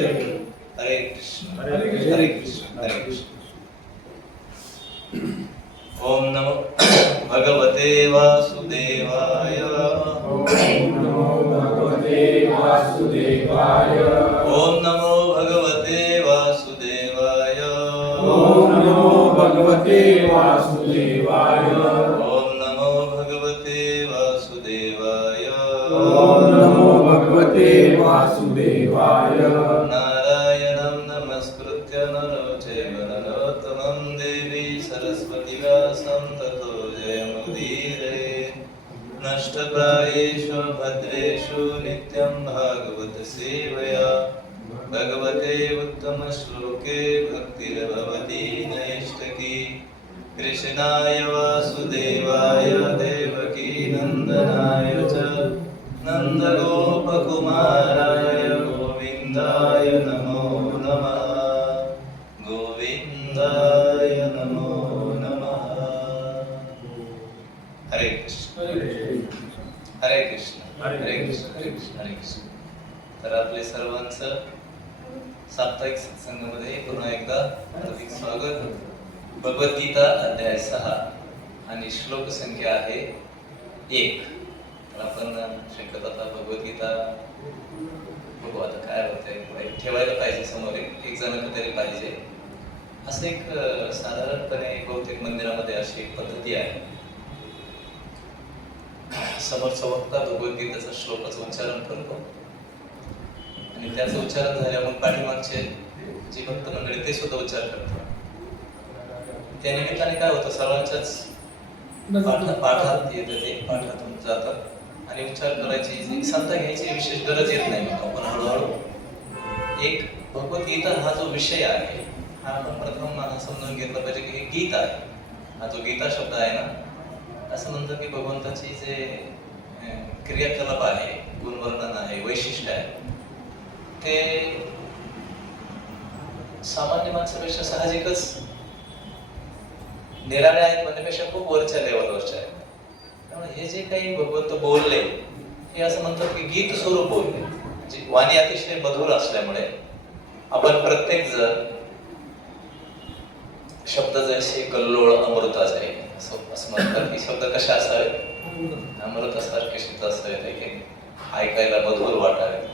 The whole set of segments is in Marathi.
हरे कृष्ण हरे कृष्ण हरे कृष्ण। ओम नमो भगवते वासुदेवाय। ओम नमो भगवते वासुदेवाय। ओम नमो भगवते वासुदेवाय। ओम नमो भगवते वासुदेवाय। ओम नमो भगवते वासुदेवाय। ओम नमो भगवते वासुदेवाय। नारायणं नमस्कृत्य नरं चैव नरोत्तमं देवी सरस्वती व्यासं ततो जयमुदीरयेत्। नष्टप्रायेषु भद्रेषु नित्यं भागवत सेवया। भगवते उत्तमश्लोके भक्तिर्भवति नैष्ठकी। कृष्णाय वासुदेवाय देवकी नन्दनाय च नन्दगोपकुमाराय गोविन्दाय नमो नमः। गोविन्दाय नमो नमः। हरे कृष्ण हरे कृष्ण हरे कृष्ण हरे कृष्ण हरे कृष्ण। तर आपले सर्वांचं साप्ताहिक सत्संगामध्ये पुन्हा एकदा हार्दिक स्वागत। भगवद्गीता अध्याय 6 आणि श्लोक संख्या आहे 1। तर आपण शक्यतो आता भगवद्गीता बघू आता काय होतंय, ठेवायला पाहिजे समोर एक जण तरी पाहिजे असं एक साधारणपणे बहुतेक मंदिरामध्ये अशी एक पद्धती आहे। समोरचा वक्ता भगवद्गीतेचा श्लोकाचं उच्चारण करतो आणि त्याचं उच्चारण झाल्यावर मग पाठीमागचे जी भक्त मंडळी ते सुद्धा उच्चार करतात। त्या निमित्ताने काय होतं, सर्वांच्याच पाठात येतं, ते पाठातून जातात आणि उच्चार करायची संत घ्यायची विशेष गरज येत नाही। आपण हळूहळू एक भगवद्गीता हा जो विषय आहे हा आपण प्रथम समजून घेतला पाहिजे की हे गीत आहे। हा जो गीता शब्द आहे ना, असं म्हणतात की भगवंताची जे क्रियाकलाप आहे, गुणवर्णन आहे, वैशिष्ट्य आहे ते सामान्य माणसापेक्षा साहजिकच निराळे आहेत म्हणण्यापेक्षा खूप वरच्या लेवलवरचे आहेत। त्यामुळे हे जे काही भगवंत बोलले हे असं म्हणतात की गीत स्वरूप बोलले, जी वाणी अतिशय मधुर असल्यामुळे आपण प्रत्येक जण शब्द जसे कल्लोळ अमृताचे असं म्हणतात की शब्द कशा असावेत, अमृतासारखे शब्द असावेत की ऐकायला मधुर वाटावेत।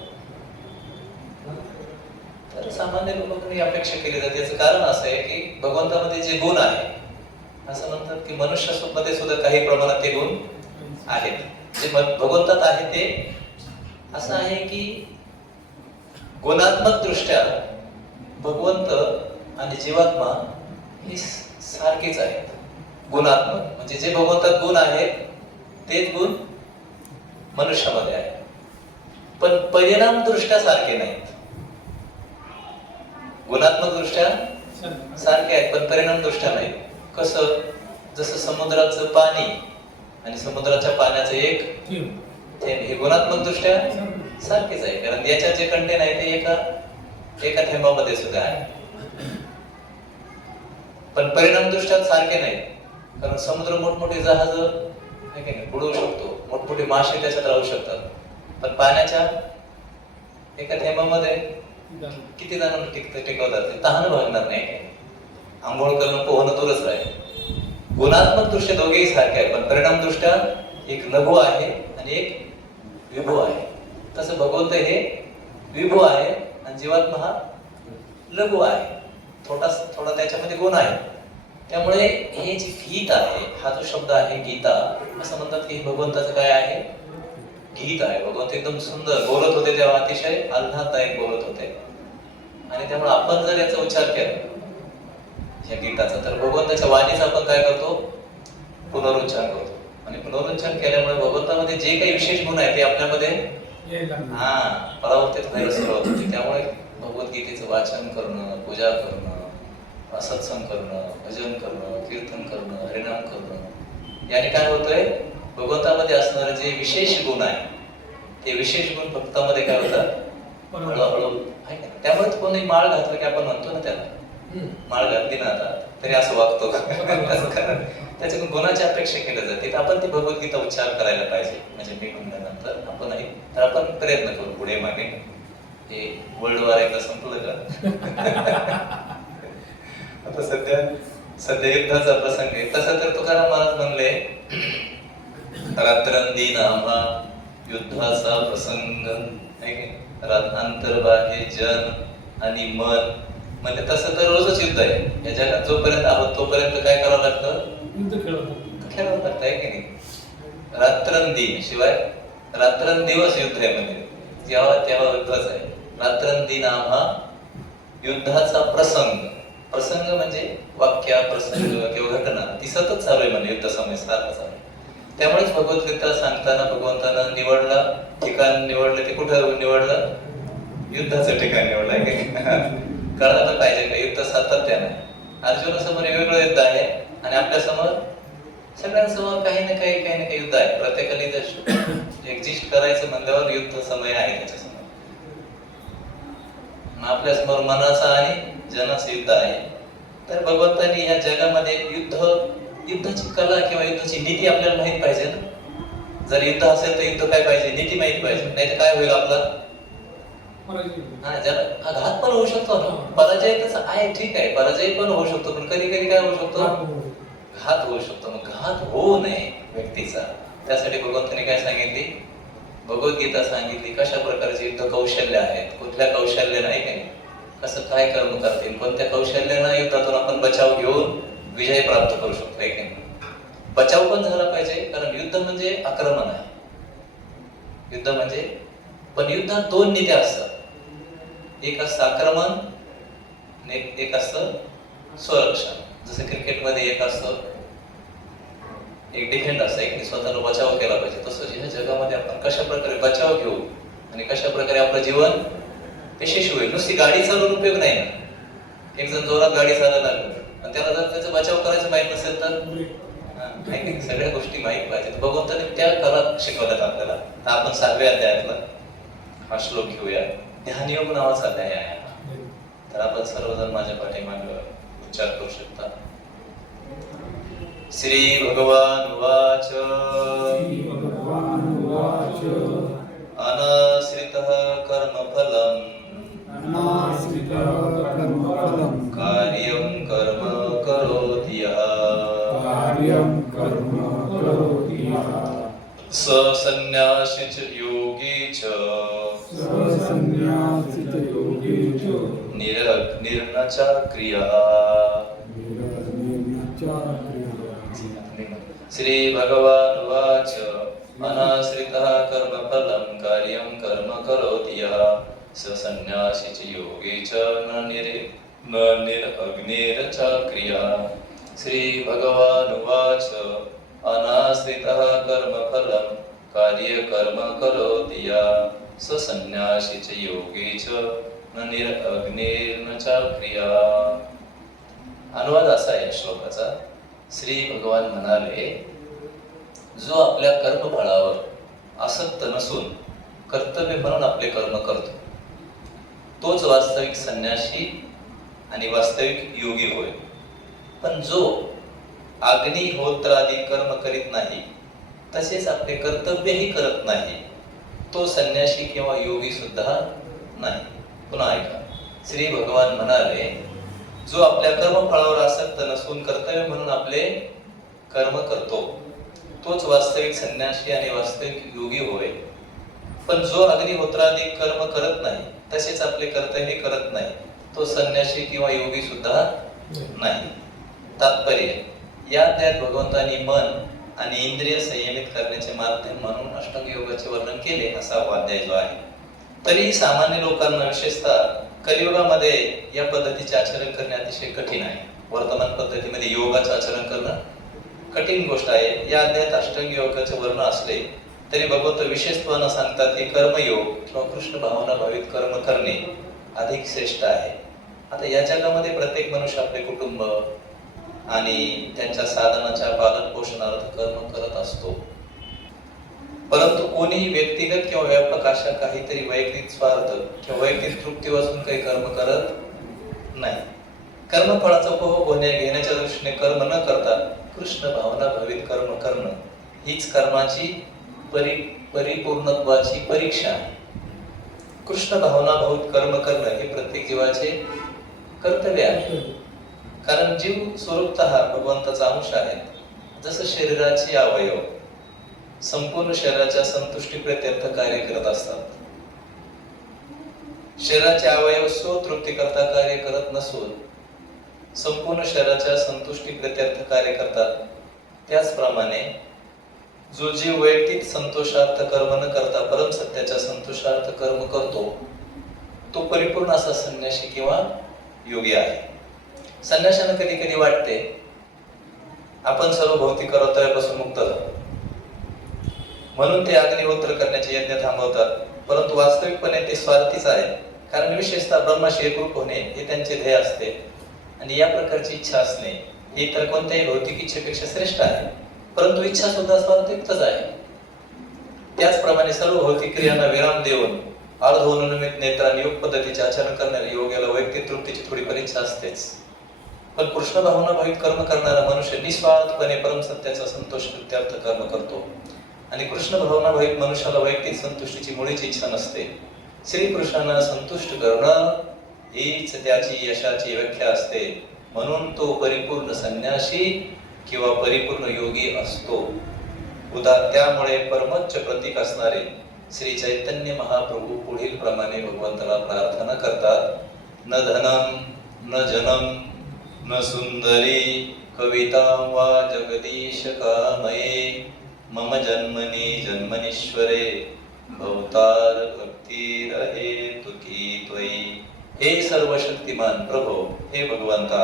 तर सामान्य लोकांनी अपेक्षा केली जाते। याचं कारण असं आहे की भगवंतामध्ये जे गुण आहे, असं म्हणतात की मनुष्यामध्ये सुद्धा काही प्रमाणात ते गुण आहेत जे भगवंतात आहे। ते असं आहे की गुणात्मक दृष्ट्या भगवंत आणि जीवात्मा हे सारखेच आहेत। गुणात्मक म्हणजे जे भगवंतात गुण आहेत तेच गुण मनुष्यामध्ये आहेत, पण परिणाम दृष्ट्या सारखे नाहीत। गुणात्मक दृष्ट्या सारखे आहेत पण परिणाम दृष्ट्या नाही। कसं, जसं समुद्राचं पाणी आणि समुद्राच्या पाण्याचं एक थेंब हे गुणात्मक दृष्ट्या सारखेच आहे, कारण याच्यात जे कंटेन आहे ते एका थेंबामध्ये सुद्धा आहे, पण परिणाम दृष्ट्या सारखे नाही। कारण समुद्र मोठमोठे जहाज बुडवू शकतो, मोठमोठे मासे त्याच्यात राहू शकतात, पण पाण्याच्या एका थेंबामध्ये किती जणांना टिकवतात, ते तहान भागणार नाही, आंघोळ करणं पोहणं दूरच राहील। गुणात्मक दृष्ट्या दोघेही सारखे आहेत, पण परिणाम दृष्ट्या एक लघु आहे आणि एक विभू आहे। तसं भगवंत हे विभू आहे आणि जीवात्मा हा लघु आहे, थोडा त्याच्यामध्ये गुण आहे। त्यामुळे हे जे गीत आहे, हा जो शब्द आहे गीता, असं म्हणतात की भगवंताचं काय आहे, गीत आहे। भगवंत एकदम सुंदर बोलत होते तेव्हा अतिशय आल्हाददायक बोलत होते आणि त्यामुळे आपण जर याचा उच्चार केला या गीताचा, तर भगवंताच्या वाणीचा आपण काय करतो, पुनरुच्चार करतो आणि पुनरुच्चार केल्यामुळे भगवंतामध्ये जे काही विशेष गुण आहे ते आपल्यामध्ये परावर्तित व्हायला सुरुवात होते। त्यामुळे भगवद्गीतेचं वाचन करणं, पूजा करणं, सत्संग करणं, भजन करणं, कीर्तन करणं, हरिनाम करणं, याने काय होतंय, भगवंतामध्ये असणारे जे विशेष गुण आहे ते विशेष गुण भक्तामध्ये काय होतात, हळूहळू आहे का। त्यामुळे कोणी माळ घातलं की आपण म्हणतो ना त्याला माळ घातली ना आता तरी असं वागतो का, कारण त्याच्यातून गुणाची अपेक्षा केली जाते। तर आपण ती भगवद्गीता उच्चार करायला पाहिजे, म्हणजे मी म्हणल्यानंतर आपणही, तर आपण प्रयत्न करू पुढे मागे हे वर्ल्ड वॉर एकदा संपलं का? आता सध्या युद्धाचा प्रसंग आहे. तसं तर तुकाराम महाराज म्हणले, रात्रंदिनामा युद्धाचा प्रसंग आहे की अंतर्बाह्य जन आणि मन. म्हणजे तसं तर रोजच युद्ध आहे या जगात. जोपर्यंत आहोत तोपर्यंत काय करावं लागतं? खेळावं लागतं आहे की नाही. रात्रंदिन शिवाय रात्रंदिवस युद्ध आहे. म्हणजे जेव्हा तेव्हा युद्धच आहे. रात्रंदिनामा युद्धाचा प्रसंग. प्रसंग म्हणजे वाक्य, प्रसंग किंवा घटना ती सतत चालू आहे. म्हणजे युद्ध समय सारखं चालू आहे. त्यामुळेच भगवद्गीता सांगताना भगवंतानं ठिकाण निवडलं. ते कुठं निवडलं? युद्धाचं ठिकाण निवडलं आहे. कळायला पाहिजे का युद्ध सातत्याने. अर्जुनासमोर वेगवेगळं युद्ध आहे आणि आपल्या समोर सगळ्यांसमोर काही ना काही युद्ध आहे. प्रत्येकाने एक्झिस्ट करायचं म्हणल्यावर युद्ध समय आहे त्याच्यासमोर. आपल्या समोर मनाचा आणि जनाचं युद्ध आहे. तर भगवंतांनी या जगामध्ये युद्धाची कला किंवा युद्धाची नीती आपल्याला माहित पाहिजे ना. जर युद्ध असेल तर युद्ध काय पाहिजे? नीती माहित पाहिजे. नाही तर काय होईल आपलं? घात पण होऊ शकतो ना. पराजय तसं आहे, ठीक आहे, पराजय पण होऊ शकतो. पण कधी कधी काय होऊ शकतो? घात होऊ शकतो. मग घात होऊ नये व्यक्तीचा, त्यासाठी भगवंतांनी काय सांगितली? भगवद्गीता सांगितली कशा प्रकारचे युद्ध कौशल्य आहेत, कुठल्या कौशल्य नाही काही, कसं काय कर्म करतील, कोणत्या कौशल्यानं युद्धातून आपण बचाव घेऊन विजय प्राप्त करू शकतो. एक बचाव पण झाला पाहिजे, कारण युद्ध म्हणजे आक्रमण आहे. युद्ध म्हणजे, पण युद्धात दोन नीत्या असतात. एक असतं आक्रमण आणि एक असतं स्वरक्षण. जसं क्रिकेटमध्ये एक असतं, एक डिफेंड असतं, एक स्वतःला बचाव केला पाहिजे. तसं या जगामध्ये आपण कशा प्रकारे बचाव घेऊ आणि कशा प्रकारे आपलं जीवन यशस्वी होईल. नुसती गाडी चालवून उपयोग नाही ना. एक जण जोरात गाडी चालवायला लागलं आणि त्याला जर त्याचा बचाव करायचं माहित नसेल तर सगळ्या गोष्टी माहित पाहिजेत. भगवंताने त्या कला शिकवल्यात आपल्याला. तर आपण 6व्या अध्यायातला हा श्लोक घेऊया. ध्यानयोग नावाचा अध्याय आहे. तर आपण सर्वजण माझ्या पाठीमागे उच्चार करू शकता. श्री भगवान वाच. अनाश्रितः कर्मफलम् कार्यं कर्म करोति यः ससन्न्यासी च योगी च निर्न च क्रिया. श्री भगवान वाच. अनाश्रितः कर्मफलं कार्यं कर्म करोति यः ससन्न्यासी च योगी च न निरग्निर च क्रिया. श्री भगवान वाच. अनाश्रितः कर्मफलं कार्य कर्म करोति यः ससन्न्यासी च योगी च न निरग्निर्न च क्रिया. अनुवाद असा आहे श्लोकाचा. श्री भगवान म्हणाले, जो आपल्या कर्मफळावर आसक्त नसून कर्तव्य म्हणून आपले कर्म करतो तोच वास्तविक संन्यासी आणि वास्तविक योगी होय. पण जो अग्निहोत्रादी कर्म करीत नाही, तसेच आपले कर्तव्यही करत नाही, तो संन्यासी किंवा योगी सुद्धा नाही. पुन्हा ऐका. श्री भगवान म्हणाले, जो आपल्या कर्मफळावर आसक्त नसून कर्तव्य म्हणून आपले कर्म करतो तोच वास्तविक संन्यासी आणि वास्तविक योगी होय. पण जो अग्निहोत्रादी कर्म करत नाही, तसेच आपले कर्तव्य करत नाही, तो संन्यासी किंवा योगी सुद्धा नाही. तात्पर्य, या अध्यायात भगवंतांनी मन आणि इंद्रिय संयमित करण्याचे माध्यम म्हणून अष्टांग योगाचे वर्णन केले. असा अध्याय जो आहे. तरीही सामान्य लोकांना, विशेषतः कलियुगामध्ये या पद्धतीचे आचरण करणे अतिशय कठीण आहे. वर्तमान पद्धतीमध्ये योगाचे आचरण करणं कठीण गोष्ट आहे. या अध्यायात अष्टांग योगाचे वर्णन असले तरी भगवंत विशेषत्वानं सांगतात की कर्मयोग किंवा कृष्ण भावना भावित कर्म करणे अधिक श्रेष्ठ आहे. आता या जगामध्ये प्रत्येक मनुष्य आपले कुटुंब आणि त्यांच्या साधनाच्या पालन पोषणार्थ कर्म करत असतो. परंतु कोणीही व्यक्तिगत किंवा व्यापक अशा काहीतरी वैयक्तिक स्वार्थ किंवा वैयक्तिक तृप्ती वाचून काही कर्म करत नाही. कर्मफळाचा उपभोग घेण्याच्या दृष्टीने कर्म न करता कृष्ण भावना भावित कर्म करणं हीच कर्माची परिपूर्णत्वाची परीक्षा आहे. कृष्ण भावनाभावित कर्म करणं हे प्रत्येक जीवाचे कर्तव्य आहे. कारण जीव स्वरूपतः भगवंताचा अंश आहे. जसं शरीराचे अवयव संपूर्ण शरीराच्या संतुष्टीप्रित्यर्थ कार्य करत असतात. शरीराचे अवयव स्वतृप्ती करता कार्य करत नसून संपूर्ण शरीराच्या संतुष्टीप्रित्यर्थ कार्य करतात. त्याचप्रमाणे जो जीव वैयक्तिक संतोषार्थ कर्म न करता परम सत्याच्या संतोषार्थ कर्म करतो तो परिपूर्ण असा संन्यासी किंवा योगी आहे. संन्याशानं कधी कधी वाटते आपण सर्व भौतिक कर्तव्यापासून मुक्त झालो म्हणून ते अग्निहोत्र करण्याचे यज्ञ थांबवतात. परंतु वास्तविकपणे ते स्वार्थीच आहे. कारण विशेषतः ब्रह्माशी एकरूप होणे हे त्यांचे ध्येय असते आणि या प्रकारची इच्छा असणे ही तर कोणत्याही भौतिक इच्छेपेक्षा श्रेष्ठ आहे. परंतु इच्छा सुद्धा स्वार्थयुक्तच आहे. त्याचप्रमाणे सर्व भौतिक क्रियांना विराम देऊन अर्धोन्नमित नेत्राने योग पद्धतीचे आचरण करणाऱ्या योग्याला वैयक्तिक तृप्तीची थोडीफार इच्छा असतेच. पण कृष्ण भावना भावित कर्म करणारा मनुष्य निस्वार्थपणे परम सत्याचा संतोष कृत्यार्थ कर्म करतो आणि कृष्ण भावना भावित मनुष्याला वैयक्तिक संतुष्टीची मुळीच इच्छा नसते. श्रीकृष्णांना संतुष्ट करणं हीच त्याची यशाची व्याख्या असते. म्हणून तो परिपूर्ण संन्यासी किंवा परिपूर्ण योगी असतो. त्यामुळे परमोच्च प्रतीक असणारे श्री चैतन्य महाप्रभू पुढील प्रमाणे भगवंताला प्रार्थना करतात. न धनम न जनम न सुंदरी कवितां वा जगदीश कामये मम जन्मनि जन्मनीश्वरे भवतार भक्ती रहे तुकी त्वयि. हे सर्वशक्तिमान प्रभो, हे भगवंता,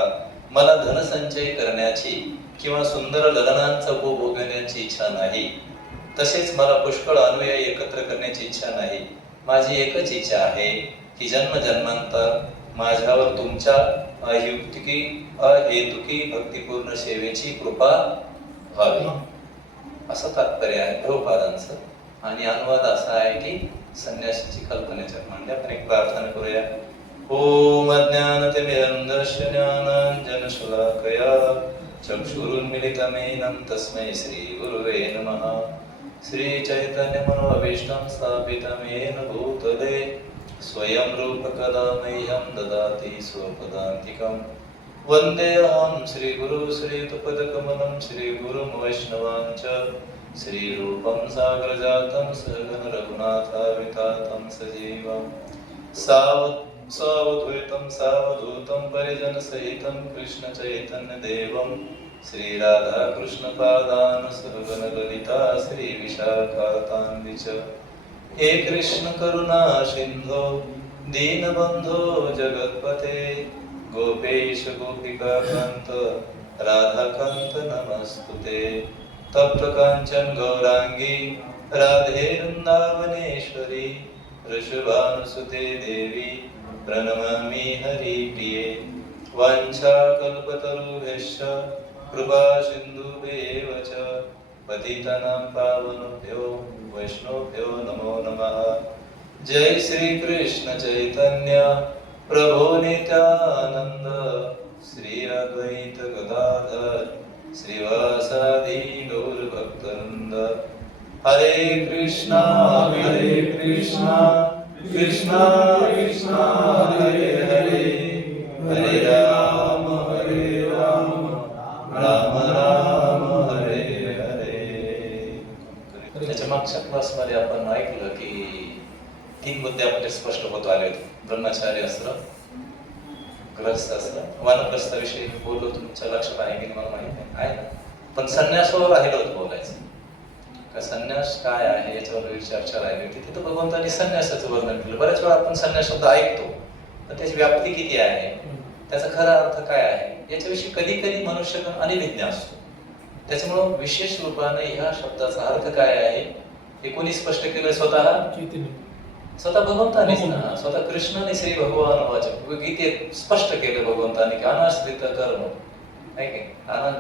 मला धनसंचय करण्याची किंवा सुंदर ललनांचा भोग भोगण्याची इच्छा नाही. तसेच मला पुष्कळ अनुयायी एकत्र करण्याची इच्छा नाही. माझी एकच इच्छा आहे की जन्मजन्मांतर माझ्यावर तुमच्या अहेतुकी भक्तिपूर्ण सेवेची कृपा व्हावी. असं तात्पर्य आहे प्रभुपादांचं. आणि अनुवाद असा आहे की संन्यासाची कल्पनेच्या म्हणजे आपण एक प्रार्थना करूया. ओम अज्ञानतिमिरन्धस्य ज्ञानाञ्जनशलाकया चक्षुरुन्मिलितमेनं तस्मै श्रीगुरुवे नमः. श्रीचैतन्यमनोभीष्टं स्थापितं येन भूतले स्वयं रूपकदा मह्यं ददाति स्वपदान्तिकं. वन्देऽहं श्रीगुरु श्रीयुतपदकमलं श्रीगुरुं वैष्णवांच श्रीरूपं साग्रजातं सहगण रघुनाथावितातं सजीवं सावधूतं सावधूतं परिजनसहितं कृष्ण चैतन्य देवं श्रीराधा कृष्णपादान् सहगण ललिता श्री विशाखातान्विच. हे कृष्ण करुणा सिंधो दीनबंधो जगत्पते गोपेश गोपिका कांत राधाकांत नमस्तुते. तप्त कांचन गौरांगी राधे वृंदावनेश्वरी वृषभानुसुते देवी प्रणमामि हरिप्रिये. वाञ्छाकल्पतरुभ्यश्च कृपा सिन्धुभ्येव च पतितानां पावनेभ्यो वैष्णवेभ्यो नमो नमः. जय श्री कृष्ण चैतन्य प्रभो नित्यानंद श्री अद्वैत गदाधर श्रीवासादि गौर भक्तवृंद. हरे कृष्णा कृष्णा कृष्णा हरे हरे हरे राम राम राम हरे हरे. त्याच्या मागच्या क्लासमध्ये आपण ऐकलं की 3 मुद्दे आपले स्पष्ट होत आले होते. ब्रह्मचारी अस्त्र, ग्रहस्थ अस्त्र, वानप्रस्थाविषयी बोललो. तुमच्या लक्षात आहे की मला माहित नाही आहे ना. पण संन्यासावर राहिलं होतं बोलायचं. का संन्यास काय आहे याच्यावर चर्चा राहिली होती. तिथं भगवंतांनी संन्यासाचं वर्णन केलं. बऱ्याच वेळा आपण संन्यास शब्द ऐकतो पण त्याची व्याप्ती किती आहे, त्याचा खरा अर्थ काय आहे याच्याविषयी कधी कधी मनुष्यगण अनिविज्ञ असतो. त्याच्यामुळं विशेष रूपाने ह्या शब्दाचा अर्थ काय आहे हे कोणी स्पष्ट केलं? स्वतः भगवंतानेच ना. स्वतः कृष्णाने श्री भगवान वाचक गीतेत स्पष्ट केलं भगवंताने की अनाश्रित कर्म आहे की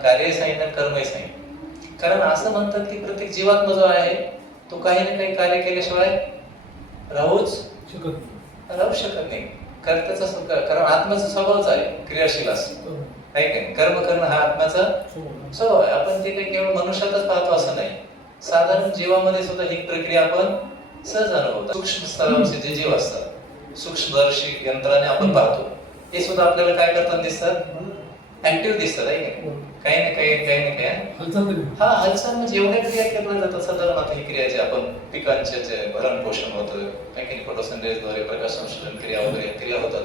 कार्य सांगितलं कर्मही सांगितलं. कारण असं म्हणतात की प्रत्येक जीवात्मा जो आहे तो काही ना काही कार्य केल्याशिवाय राहू शकत नाही. कारण आत्म्याचा स्वभावच आहे क्रियाशील असतो आहे की कर्म करणं हा आत्म्याचा स्वभाव आहे. आपण ते काही केवळ मनुष्यातच पाहतो असं नाही. साधारण जीवामध्ये सुद्धा ही प्रक्रिया आपण सहज अनुभवतात. सूक्ष्म स्तरावरचे जे जीव असतात सूक्ष्मदर्शी यंत्राने आपण पाहतो, हे सुद्धा आपल्याला काय करताना दिसतात, ऍक्टिव्ह दिसतात आहे की नाही? काही ना काही हा हालचाल म्हणजे एवढ्या क्रिया केल्या जातात. साधारण आता ही क्रिया जी आपण पिकांचे जे भरण पोषण होतं, फोटोसिंथेसिसद्वारे प्रकाश संश्लेषण क्रिया वगैरे क्रिया होतात,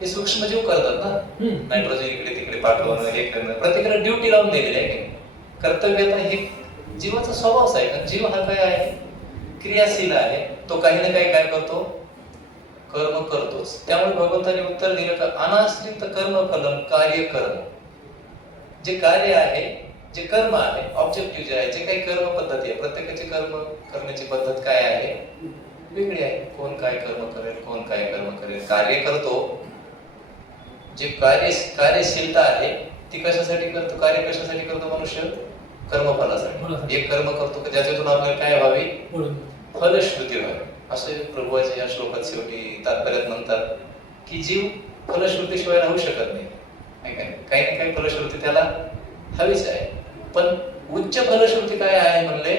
हे सूक्ष्मजीव करतात ना. नायट्रोजन इकडे तिकडे पाठवणं, हे करणं, प्रत्येकाला ड्युटी लावून दिलेली आहे की नाही? कर्तव्य हे जीवाचा स्वभावच आहे. कारण जीव हा काय आहे, क्रियाशील आहे. तो काही ना काही काय करतो, कर्म करतोच. त्यामुळे भगवंताने उत्तर दिलं का अनाश्रित कर्म फलम कार्य कर्म. जे कार्य आहे, जे कर्म आहे, ऑब्जेक्टिव्ह जे आहे, जे काही कर्म पद्धती आहे, प्रत्येकाची कर्म करण्याची पद्धत काय आहे, वेगळी आहे. कोण काय कर्म करेल, कोण काय कर्म करेल, कार्य करतो. जे कार्यशीलता आहे ती कशासाठी करतो, कार्य कशासाठी करतो मनुष्य, कर्मफलासाठी. एक कर्म करतो की ज्याच्यातून आपल्याला काय व्हावी, फलश्रुती व्हावी. असे प्रभूजी या श्लोकात शेवटी तात्पर्यात म्हणतात की जीव फलश्रुतीशिवाय राहू शकत नाही. काही ना काही फलश्रुती त्याला हवीच आहे. पण उच्च फलश्रुती काय आहे म्हणले,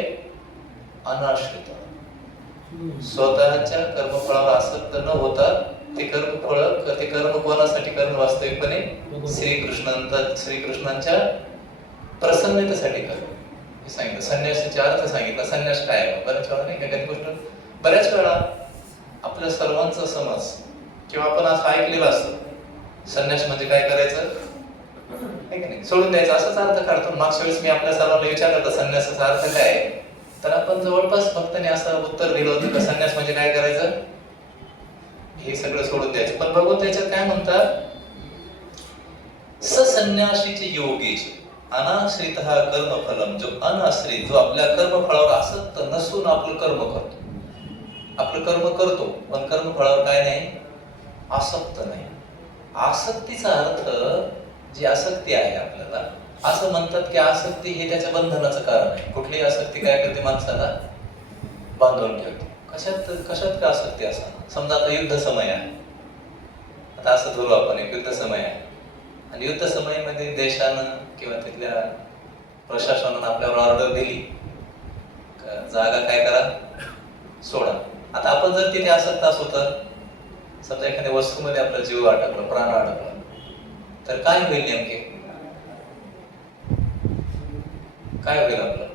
अनाश्रित. स्वतःच्या कर्मफळावर आसक्त न होता ते कर्म कोणासाठी करणं, वास्तविकपणे श्रीकृष्णांच्या प्रसन्नतेसाठी करणं. हे सांगितलं. संन्यासाचा अर्थ सांगितला. संन्यास काय आहे, बऱ्याच वेळा नाही का गोष्ट, बऱ्याच वेळा आपल्या सर्वांचा समज किंवा आपण असं ऐकलेलं असतं, संन्यास म्हणजे काय करायचं आहे की नाही, सोडून द्यायचं, असाच अर्थ काढतो. मागच्या वेळेस मी आपल्या सर्वांना विचारलं होतं संन्यासाचा अर्थ काय आहे, तर आपण जवळपास भक्तांनी असं उत्तर दिलं होतं की संन्यास म्हणजे काय करायचं, हे सगळं सोडून द्यायचं. पण बघू त्याच्यात काय म्हणतात, ससन्यासीचे योगीचे अनाश्रित कर्मफलम. जो अनाश्रित, जो आपल्या कर्मफळावर आसक्त नसून आपलं कर्म करतो, आपलं कर्म करतो पण कर्मफळावर काय नाही, आसक्त नाही. आसक्तीचा अर्थ, जी आसक्ती आहे आपल्याला, असं म्हणतात की आसक्ती हे त्याच्या बंधनाचं कारण आहे. कुठलीही आसक्ती काय करते, माणसाला बांधून ठेवते. कशात का आसक्ती असा, समजा आता युद्ध समय आहे, आता असं धरू आपण एक युद्ध समय आहे, आणि युद्ध समयामध्ये देशानं किंवा तिथल्या प्रशासनानं आपल्यावर ऑर्डर दिली, जागा काय करा, सोडा. आता आपण जर तिथे आसक्त असू, तर समजा एखाद्या वस्तूमध्ये आपला जीव अडकला, प्राण अडकला, तर काय होईल नेमके, काय होईल आपलं.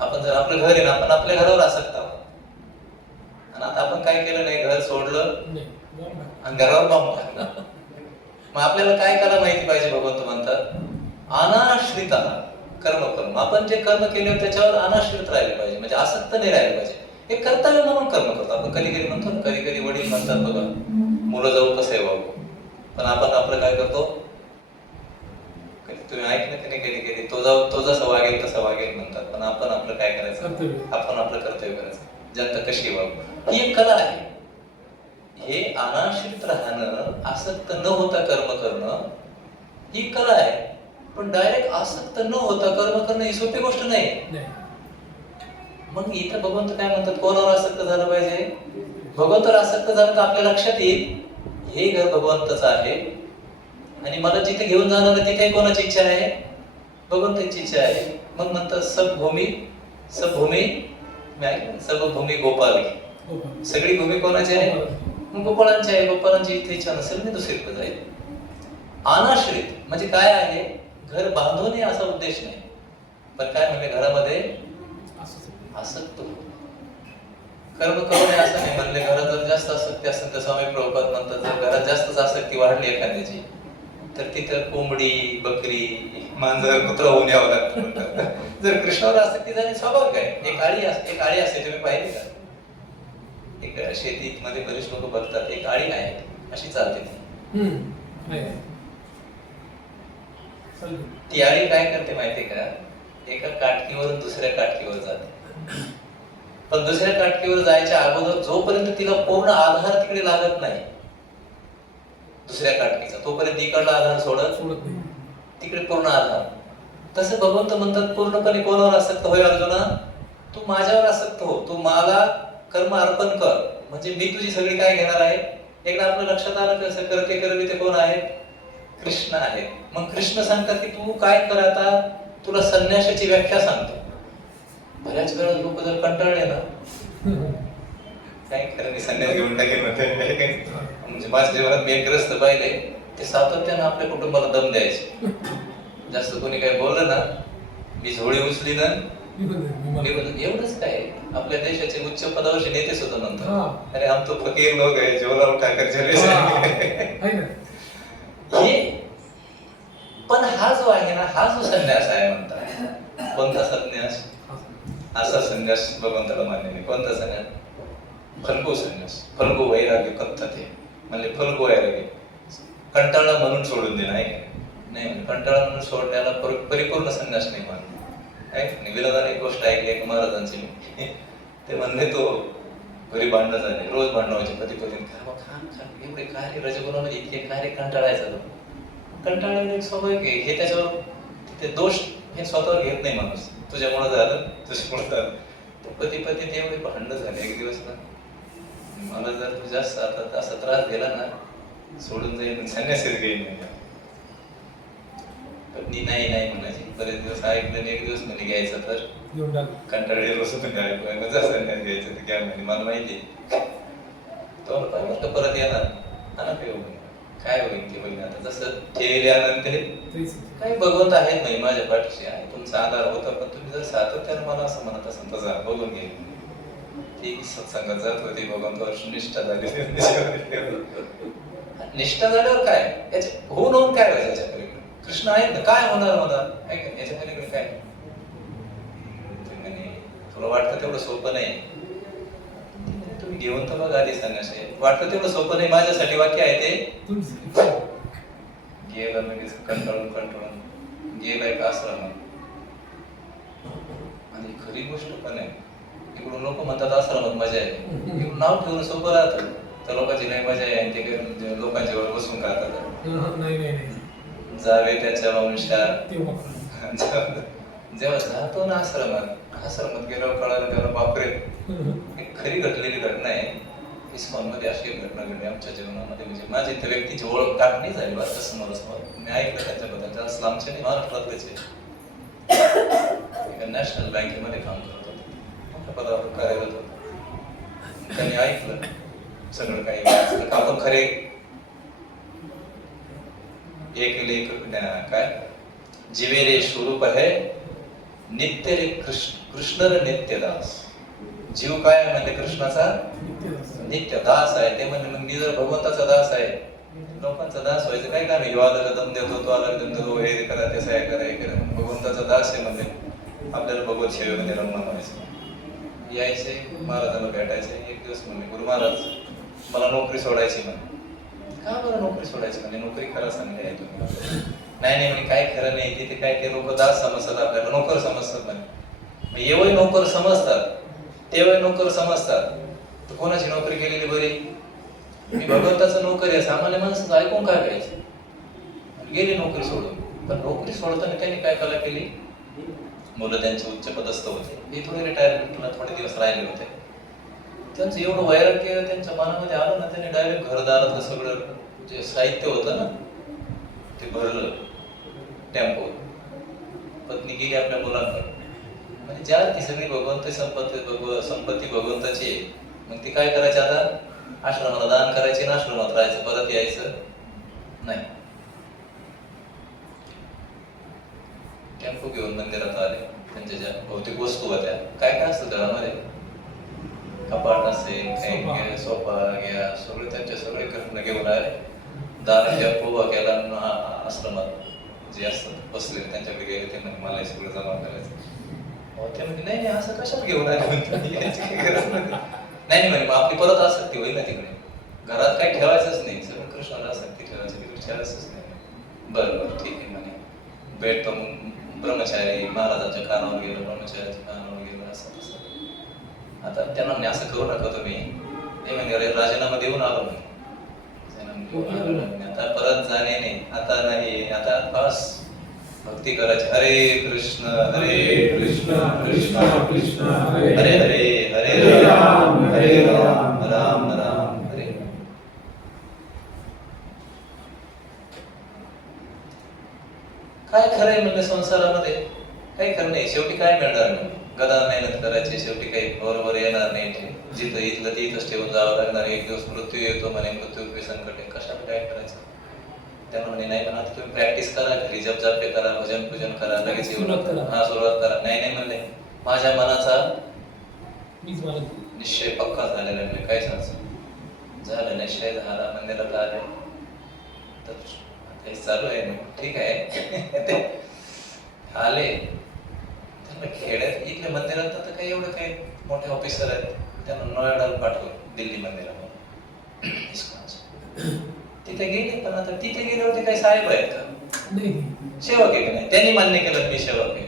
आपण जर आपलं घर आहे ना, आपण आपल्या घरावर आसक्त आहोत, आणि आता आपण काय केलं नाही, घर सोडलं आणि घरावर बॉम्ब टाकला. मग आपल्याला काय करायला माहिती पाहिजे, भगवंत म्हणतात अनाश्रित कर्म. आपण जे कर्म केले त्याच्यावर अनाश्रित राहिले पाहिजे, म्हणजे आसक्त नाही राहिले पाहिजे. हे कर्तव्य म्हणून कर्म करतो आपण. कधी कधी म्हणतो ना, कधी कधी वडील म्हणतात बघा, मुलं जाऊ कसं आहे बाबू, पण आपण आपलं काय करतो, तुम्ही ऐकलं की नाही, कधी कधी तो जसा वागेल तसा वागेल म्हणतात, पण आपण आपलं काय करायचं, आपण आपलं कर्तव्य करायचं. जनता कशी वागू, ही एक कला आहे. हे अनाश्रित राहणं, आसक्त न होता कर्म करणं, ही कला आहे. पण डायरेक्ट आसक्त न होता कर्म करणं ही सोपी गोष्ट नाही. मग इथं भगवंत काय म्हणतात, कोणावर आसक्त झालं पाहिजे, भगवंतावर आसक्त झालं तर आपल्या लक्षात येईल हे घर भगवंतच आहे, आणि मला जिथे घेऊन जाणार आहे तिथे कोणाची इच्छा आहे, भगवंताची इच्छा आहे. मग म्हणतात सब भूमी सब भूमी गोपाल की, सगळी भूमी कोणाची आहे, मग गोपाळांची आहे. गोपाळांची इथे इच्छा नसेल मी दुसरीकडे जाईल. अनाश्रित म्हणजे काय आहे, घर बांधून असा उद्देश नाही, पण काय म्हणजे घरामध्ये आसक्त कर्म करू नये असं नाही म्हणले. घरात जर जास्त आसक्ती असेल तर स्वामी प्रभुपाद म्हणतात, जर घरात जास्तच आसक्ती वाढली एखाद्याची, तर तिथं कोंबडी, बकरी, मांजर, कुत्रा होऊन यावं लागतं. जर कृष्णावर आसक्ती झाली, स्वाभाविक आहे. एक आळी असते, तुम्ही पाहिली का, एक शेतीमध्ये बरेच लोक बघतात, एक आळी आहे अशी चालते ती आळी काय करते माहितीये का, एका काटकीवरून दुसऱ्या काटकीवर जाते. पण दुसऱ्या काटकीवर जायच्या अगोदर जोपर्यंत तिला पूर्ण आधार तिकडे लागत नाही दुसऱ्या काटकीचा, तोपर्यंत इकडला आधार सोडत तिकडे पूर्ण आधार. तसं भगवंत म्हणतात, पूर्णपणे कोणावर आसक्त होय अर्जुना, तू माझ्यावर आसक्त हो, तू मला कर्म अर्पण कर, म्हणजे मी तुझी सगळी काय घेणार आहे. एकदा आपल्या लक्षात आलं कसं करते करते ते कोण आहेत, कृष्ण आहेत. मग कृष्ण सांगतात की तू काय कर, आता तुला संन्यासाची व्याख्या सांगतो. बऱ्याच वेळा लोक जर कंटाळले ना, काय खरं नाही, संन्यास घेऊन टाकेल म्हणते काय काय. म्हणजे माझ्या जीवनात मी एक ग्रस्त पाहिले, ते सातत्यानं आपल्या कुटुंबाला दम द्यायचे. जास्त कोणी काही बोललं ना, मी झोळी उचली ना, एवढंच काय. आपल्या देशाचे उच्च पदावरचे नेतेच होतो नंतर, अरे हम तो फकीर लोग है, झोला उठाकर चले जाएंगे. हे पण हा जो आहे ना, हा जो संन्यास आहे म्हणतात, कोणता संन्यास? असा संन्यास भगवंताला मान्य नाही. कोणता संन्यास? फल्गू संन्यास. फल्गू वैराग्य कथ्यते, म्हणजे फल्गू वैराग्य, कंटाळा म्हणून सोडून देणं आहे का नाही. कंटाळा म्हणून सोडण्याला परिपूर्ण संन्यास नाही मानला. विनोदाने एक गोष्ट ऐकली एक महाराजांची मी, ते म्हणले तो घरी भांडणं झाले, रोज भांडणं व्हायचे पती पत्नी. एवढे कार्य रजगुणामध्ये इतके कार्य कंटाळायचा तो. कंटाळा एक स्वाभाविक आहे, हे त्याच्यावर ते दोष हे स्वतःवर घेत नाही माणूस. तुझ्यामुळे झालं, तुझ्यामुळे झालं. पती पत्नी एवढे भांडणं झाले एक दिवस ना, मला जर तू जास्त आता असा त्रास दिला ना, सोडून जाईल, संन्यासीच घेईन. पत्नी नाही नाही म्हणायची. बरेच दिवस ऐकलं, एक दिवस म्हणे घ्यायचं तर कंटाळले रोज काय संन्यास घ्यायचं तर घ्या म्हणे, मला माहिती तो म्हटलं परत येणार ना काय होईल ते बघ. आता जसं ठेवले आनंद काही भगवंत आहेत नाही माझ्या पाठीशी आहे, तुमचा आधार होता, पण तुम्ही जर सातत्यानं मला असं म्हणत असाल तर जा बघून घे. ती सत्संगात जात होती, भगवंतावर निष्ठा झाली. निष्ठा झाल्यावर काय याच्या होऊन होऊन काय व्हायचं? याच्याकडे कृष्ण आहेत ना, काय होणार मला याच्या पलीकडे काय? तुला वाटतं तेवढं सोपं नाही, तुम्ही घेऊन तर बघा आधी संन्यास. वाटतं तेवढं सोपं नाही माझ्यासाठी. वाक्य आहे ते, गेला लगेच कंटाळून कंटाळून गेला एक आश्रमात. आणि खरी गोष्ट पण आहे, इकडून लोक म्हणतात आश्रमात मजा आहे, इकडून नाव ठेवून सोपं राहतं. त्या लोकांची नाही मजा आहे, ते लोकांच्या वर बसून खातात. जावे त्याच्या वंशात. जेव्हा जातो ना आश्रमात गेल्यावर कळालं त्याला, बापरे एक खरी घडलेली घटना आहे. इस्कॉन मध्ये अशी एक घटना घडली आमच्या जीवनामध्ये. म्हणजे माझी त्या व्यक्तीची ओळख काढणी झाली बरं समोर. मी ऐकलं त्याच्याबद्दल. त्या इस्लामचे नाही, महाराष्ट्रातलेच एका नॅशनल बँकेमध्ये काम करत होते, मोठ्या पदावर कार्यरत होते. त्यांनी ऐकलं सगळं काही. आपण खरे एक लेख काय जीवे रे स्वरूप है नित्य रे कृष्ण रे नित्यदास. जीव काय आहे म्हणजे कृष्णाचा नित्य दास आहे. ते म्हणजे मग मी जर भगवंताचा दास आहे, लोकांचा दास व्हायचं काय काम आहे? आला दम देतो, तो आला दम देतो, हे करा ते सहाय करा, हे करा. भगवंताचा दास आहे म्हणजे आपल्याला भगवत सेवेमध्ये रमण व्हायचं. यायचे महाराजांना भेटायचे. एक दिवस म्हणले गुरु महाराज मला नोकरी सोडायची म्हणे. का बरं नोकरी सोडायची म्हणजे? नोकरी खरं सांगते आहे तुम्ही? नाही म्हणजे काय खरं नाही, तिथे काय ते लोक दास समजतात, आपल्याला नोकर समजतात म्हणे. एवढे नोकर समजतात, तेव्हा नोकर समजतात, तर कोणाची नोकरी केलेली बरी? मी भगवंताचं नोकरी आहे, सामान्य माणसाचं ऐकून काय करायचं? गेली नोकरी सोडून. पण नोकरी सोडताना त्यांनी काय कला केली? मुलं त्यांचे उच्च पदस्थ होते, ते थोडे रिटायरमेंटला थोडे दिवस राहिले होते. त्यांचं एवढं वैराग्य त्यांच्या मनामध्ये आलं ना, त्यांनी डायरेक्ट घरदारातलं सगळं जे साहित्य होतं ना ते भरलं टेम्पो. पत्नी गेली आपल्या मुलांकडे. म्हणजे ज्या ती सगळी भगवंत संपत्ती भगवंताची आहे, मग ती काय करायची आता? आश्रमाला दान करायची ना आश्रमात राहायचं, परत यायचं नाही. टेम्पो घेऊन मंदिरात आले. त्यांच्या ज्या भौतिक वस्तू होत्या, काय काय असतं घरामध्ये, कपाट असेल, काही सोफा घ्या, सगळे त्यांचे सगळे कृष्ण घेऊन आले. दान टेम्पो उभा केला. आश्रमात जे असतात बसले त्यांच्याकडे गेले. ते म्हणजे मला हे सगळं जमा करायचं. ते म्हणजे नाही असं कशाला घेऊन आले याची गरज नाही म्हणे. मग आपली परत आसक्ती होईल ना तिकडे. घरात काही ठेवायचंच नाही, सगळं कृष्णाला आसक्ती ठेवायचं, तिकडे ठेवायचंच नाही. बरं ठीक आहे म्हणे. भेटतो मग ब्रह्मचारी महाराजांच्या कानावर गेलो, ब्रह्मचार्याच्या कानावर गेलो, असं तसं. आता त्यांना म्हणे असं करू नका तुम्ही. नाही म्हणजे अरे राजीनामा देऊन आलो म्हणे. आता परत जाणे नाही, आता नाही, आता बस भक्ती करायची. हरे कृष्ण कृष्ण कृष्ण हरे हरे, हरे राम राम राम हरे. काय खरंय म्हणलं संसारामध्ये? काही खरं नाही. शेवटी काय मिळणार? गदा मेहनत करायची, शेवटी काही बरोबर येणार नाही. जिथं इथलं तिथंच ठेवून जावं लागणार. एक दिवस मृत्यू येतो म्हणे, मृत्यू संकट आहे, कशाला काय करायचं. त्यामुळे नाही म्हणा, तुम्ही प्रॅक्टिस करा, घरी जप जापे करा, भजन पूजन करा, लगेच येऊ नका. सुरुवात करा. नाही म्हणले, माझ्या मनाचा निश्चय पक्का झालेला नाही, काय झालं, निश्चय झाला, मंदिरात आले तर हे चालू आहे ना, ठीक आहे. ते आले त्यांना खेड्यात इथल्या मंदिरात आता काही एवढं काही मोठे ऑफिसर आहेत, त्यांना नोएडाला पाठवलं, दिल्ली मंदिरामध्ये तिथे गेले. पण आता तिथे गेल्यावरती काही साहेब आहेत का, सेवक आहे का नाही, त्यांनी मान्य केलं मी सेवक आहे.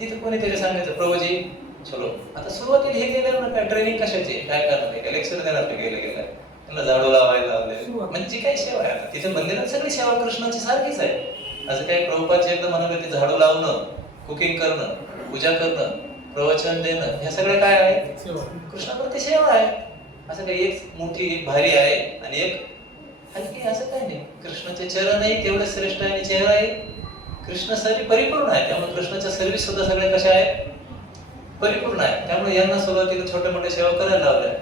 तिथे कोणी तरी सांगायचं प्रभूजी चलो. आता सुरुवातीला हे गेल्यावर काय ट्रेनिंग कशाची, काय करणार आहे, लेक्चर देणार ते गेले त्यांना झाडू लावायला लावले, म्हणजे काय सेवा आहे. आता तिथे मंदिरात सगळी सेवा कृष्णाची सारखीच आहे. असं काही प्रभुपादचे एकदा म्हणाले, ते झाडू लावणं, कुकिंग करणं, पूजा करणं, प्रवचन देणं, हे सगळे काय आहे, कृष्णाप्रती सेवा आहे. असं काही एक मोठी भारी आहे आणि एक हलकी, असं काय नाही. कृष्णाचे चरणही तेवढे श्रेष्ठ आहे आणि चेहराही कृष्ण सरी परिपूर्ण आहे. त्यामुळे कृष्णाच्या सर्व्हिस सुद्धा सगळ्या कशा आहेत, परिपूर्ण आहे. त्यामुळे यांना सुरुवातीला छोट्या मोठ्या सेवा करायला लावल्या.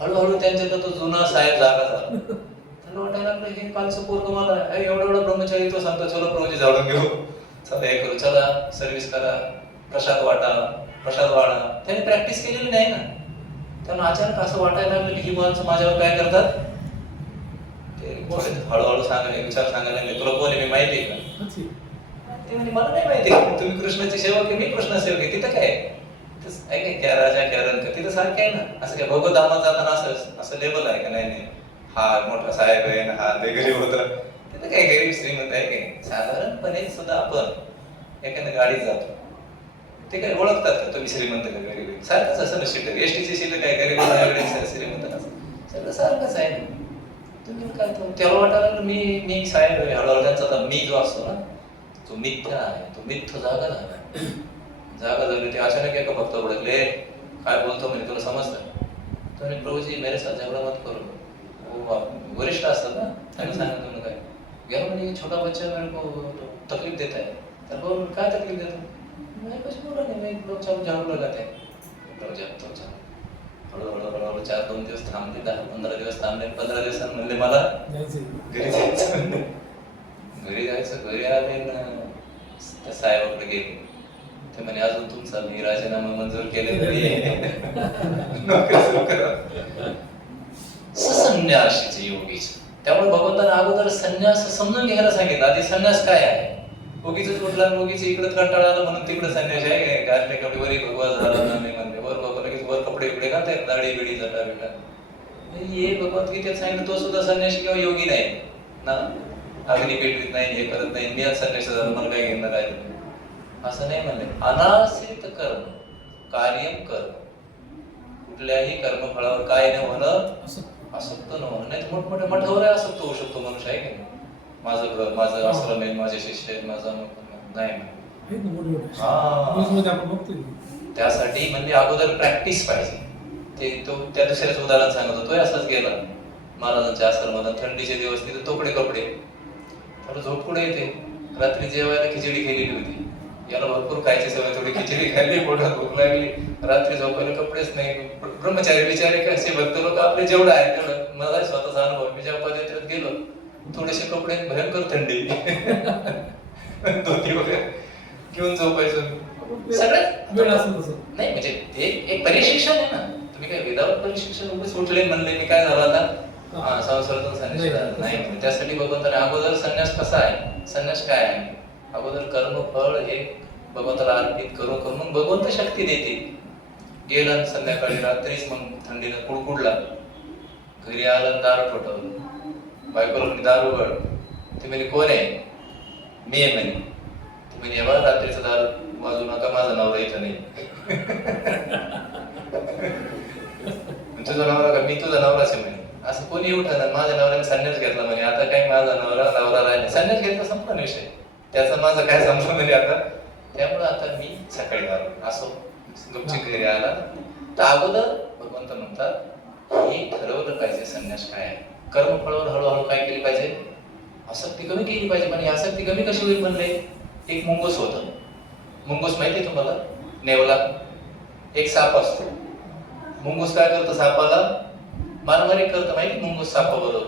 हळूहळू त्यांच्याकडे तो जुना साहेब जागा झाला. त्यांना वाटायला लागलं, हे कालचं पोरग मला एवढा ब्रह्मचारी तो सांगतो, चलो प्रभूजी झाडून घेऊ, चला हे करू, चला सर्व्हिस करा, प्रसाद वाढा. त्याने प्रॅक्टिस केलेली नाही ना. त्यांना अचानक असं वाटायला लागलं की ही माणसं माझ्यावर काय करतात. ते हळूहळू सांगायला, विचार सांगायला लागले, तुला कोण आहे मी माहिती आहे का. ते म्हणजे मला नाही माहिती, तुम्ही कृष्णाची सेवा की मी कृष्ण सेवक आहे. तिथं काय क्या राजा क्या रंग, तिथं सारखं आहे ना. असं काय भगवत धामात जाताना असं लेबल आहे का, नाही हा मोठा साहेब आहे ना, हा ते गरीब होता. तिथं काय गरीब श्रीमंत आहे काय. साधारणपणे सुद्धा आपण एखाद्या गाडीत जातो, ते काय ओळखतात का तुम्ही श्रीमंत का गरीब. सारखंच असं ना सीट, एसटीची सीट काय गरीब श्रीमंत सगळं सारखंच आहे. तुम्ही काय त्याला वाटायला मी साहेब आहे. हळूहळू त्यांचा मी जो असतो ना, तो मिथ्या आहे, तो मिथ्य जागा झाली. ते अचानक एका भक्त ओळखले, काय बोलतो म्हणजे तुला समजतं. तर प्रभूजी मेरे साथ झगडा मत करो. वरिष्ठ असतात ना, त्यांना सांगा तुम्ही काय गेलो म्हणजे छोटा बच्चा मेरे को तकलीफ देता है. तर बोल काय तकलीफ देतो, मैं कुछ बोला नहीं, मैं लोग झाडू लगाते हैं. हळूहळू 4-2 दिवस थांबले, 10-15 दिवस थांबले. 15 दिवसांनी म्हणले मला घरी जायचं. घरी आले ना, त्या साहेबाकडे गेले. ते म्हणे अजून तुमचा मी राजीनामा मंजूर केलेला संन्यासाचे योगीच. त्यामुळे भगवंताने अगोदर संन्यास समजून घ्यायला सांगितलं. आधी संन्यास काय आहे, उगीच कुठला उगीच इकडे कंटाळा आला म्हणून तिकडे संन्यास आहे. घातले कपडे वरी भगवा झाला नाही म्हणले, वर बाबा लगेच वर कपडे बिपडे घालताय, दाढी बिडी जटा बिटा. हे भगवद्गीतेत सांगितलं, तो सुद्धा संन्यासी किंवा योगी नाही ना. अग्नी पेटवीत नाही, हे करत नाही, मी आज संन्यास झाला, मला काही घेणं राहिलं असं नाही म्हणले. अनाश्रित कर्म कार्यम कर्म, कुठल्याही कर्मफळावर काय न होणं, आसक्त न होणं. नाही मोठमोठ्या मठावर आसक्त होऊ शकतो मनुष्य, आहे की नाही. माझं घर, माझं आश्रम आहे, माझे शिष्य आहेत, माझा नाही. त्यासाठी म्हणजे अगोदर प्रॅक्टिस पाहिजे. ते तो त्या दुसऱ्याच उदाहरण सांगत होतो, असंच गेला महाराजांच्या आश्रमात, थंडीचे दिवस, तिथे तोकडे कपडे, तर झोप कुठे येते. रात्री जेवायला खिचडी केलेली होती, याला भरपूर खायची सवय, थोडी खिचडी खाल्ली, पोटात भूक लागली. रात्री झोपायला कपडेच नाही. ब्रह्मचारी बिचारे कसे भक्त लोक आपले जेवढं आहे तेवढं. मला स्वतःचा अनुभव, मी जेव्हा पदयात्रेत गेलो, थोडेसे कपडे, भयंकर थंडी, धोती वगैरे घेऊन झोपायचो. सगळ्यात वेळ असं नाही, म्हणजे ते एक परिशिक्षण आहे ना. तुम्ही काय विदाउट परिशिक्षण उभे उठले म्हणले मी काय झालं आता संसारातून संन्यास नाही. त्यासाठी भगवंताने अगोदर संन्यास कसा आहे, संन्यास काय आहे, अगोदर कर्मफळ हे भगवंताला अर्पित करून मग भगवंत शक्ती देते. गेला संध्याकाळी, रात्रीच मग थंडीनं कुडकुडला, घरी आलं, दार ठोठवलं, बायकोला दार उघड. ते म्हणे कोण आहे, मी आहे म्हणे. ते म्हणे बघा रात्रीचं दार वाजू नका, माझा नवरा इथं नाही. तुझा नवरा का, मी तुझा नवराच आहे म्हणे. असं कोणी उठणार, माझ्या नवऱ्याने संन्यास घेतला म्हणे. आता काय माझा नवरा राहिला, संन्यास घेतला संपला विषय, त्याचा माझा काय संबंध म्हणजे आता. त्यामुळे आता मी सकाळी दारू असो तुमच्या घरी आला तर अगोदर भगवंत म्हणतात हे ठरवलं पाहिजे संन्यास काय आहे. कर्मफळावर हळूहळू काय केली पाहिजे, आसक्ती कमी केली पाहिजे. पण ही आसक्ती कमी कशी होईल म्हणले, एक मुंगूस होतं. मुंगूस माहिती आहे तुम्हाला, नेवला, एक साप असतो. मुंगूस काय करतो? सापाला मारामारी करतो. माहिती मुंगूस सापाबरोबर.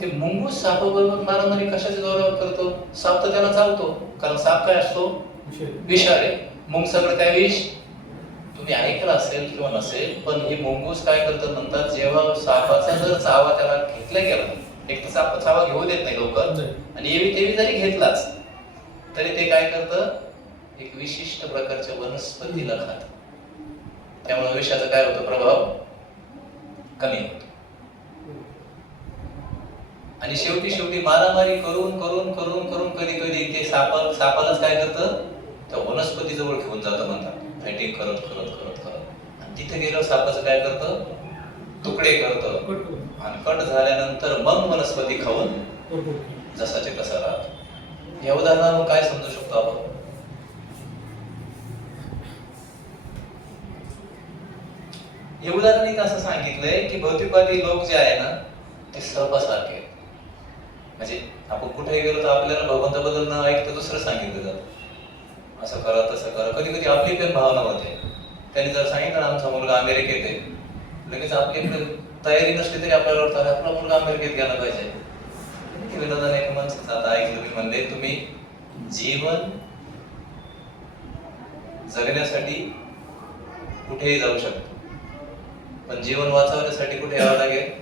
ते मुंगूस सापाबरोबर मारामारी कशाच्या जोरावर करतो? साप तर त्याला चावतो, कारण साप काय असतो? विषारी. मुंग सगळं काय विष. तुम्ही ऐकलं असेल किंवा नसेल, पण हे मुंगूस काय करतं म्हणतात, जेव्हा सापाचा जर चावा त्याला घेतला गेला, एक तर साप चावा घेऊ देत नाही लवकर, आणि एवी तेवी जरी घेतलाच तरी ते काय करतं? एक विशिष्ट प्रकारच्या वनस्पतीला खात. त्यामुळे विषाचा काय होतो? प्रभाव कमी होतो. आणि शेवटी मारामारी करून करून करून करून कधी कधी ते सापालाच काय करतं? त्या वनस्पती जवळ घेऊन जातं म्हणतात, फायटिंग करत करत करत करत. आणि तिथे गेल्यावर सापाचं काय करतं? तुकडे करतं, आणि कट झाल्यानंतर मग वनस्पती खाऊन जसाचे तसा राहतो. या उदाहरणावरून काय समजू शकतो आपण? हे उदाहरण इथं असं सांगितलंय की भौतिकवादी लोक जे आहे ना, ते सर्पासारखे आहेत. म्हणजे आपण कुठेही गेलो तर आपल्याला भगवंताबद्दल न ऐकता दुसरं सांगितलं जातं, असं करा तसं करा. कधी कधी आपली पण भावना होते. त्यांनी जर सांगितलं आमचा मुलगा अमेरिकेत आहे, लगेच आपली तयारी नसली तरी आपल्याला वाटतं आपला मुलगा अमेरिकेत गेला पाहिजे. विनोदाने एक माणसाचं आता ऐकलं, मी म्हणले तुम्ही जीवन जगण्यासाठी कुठेही जाऊ शकता, पण जीवन वाचवण्यासाठी कुठे यावं लागेल?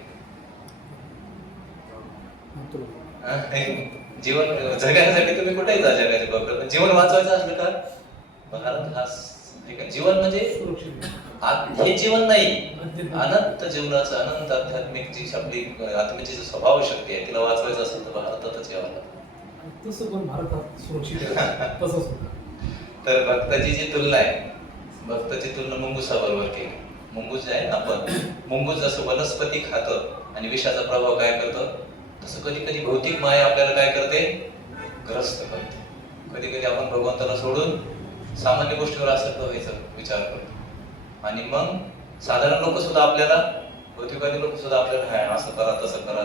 जीवन जगण्यासाठी तुम्ही कुठेही जा जगाच्या बाबतीत, पण जीवन वाचवायचं असलं का भारत हा जीवन म्हणजे हे जीवन नाही, अनंत जीवनाचं, अनंत आध्यात्मिक जी आपली आत्म्याची स्वभाव शक्ती आहे, तिला वाचवायचं असेल तर भारतातच यावं लागतं. तसं पण भारतात सुरक्षित आहे. तसंच तर भक्ताची जी तुलना आहे, भक्ताची तुलना मुंगुसाबरोबर केली. मुंगूस जे आहे ना, आपण मुंगूस जसं वनस्पती खातं आणि विषाचा प्रभाव काय करतो, तसं कधी कधी भौतिक माया आपल्याला काय करते? ग्रस्त करते. कधी कधी आपण भगवंताला सोडून सामान्य गोष्टीवर आसक्त व्हायचा विचार करतो, आणि मग साधारण लोक सुद्धा आपल्याला, भौतिकवादी लोक सुद्धा आपल्याला असं करा तसं करा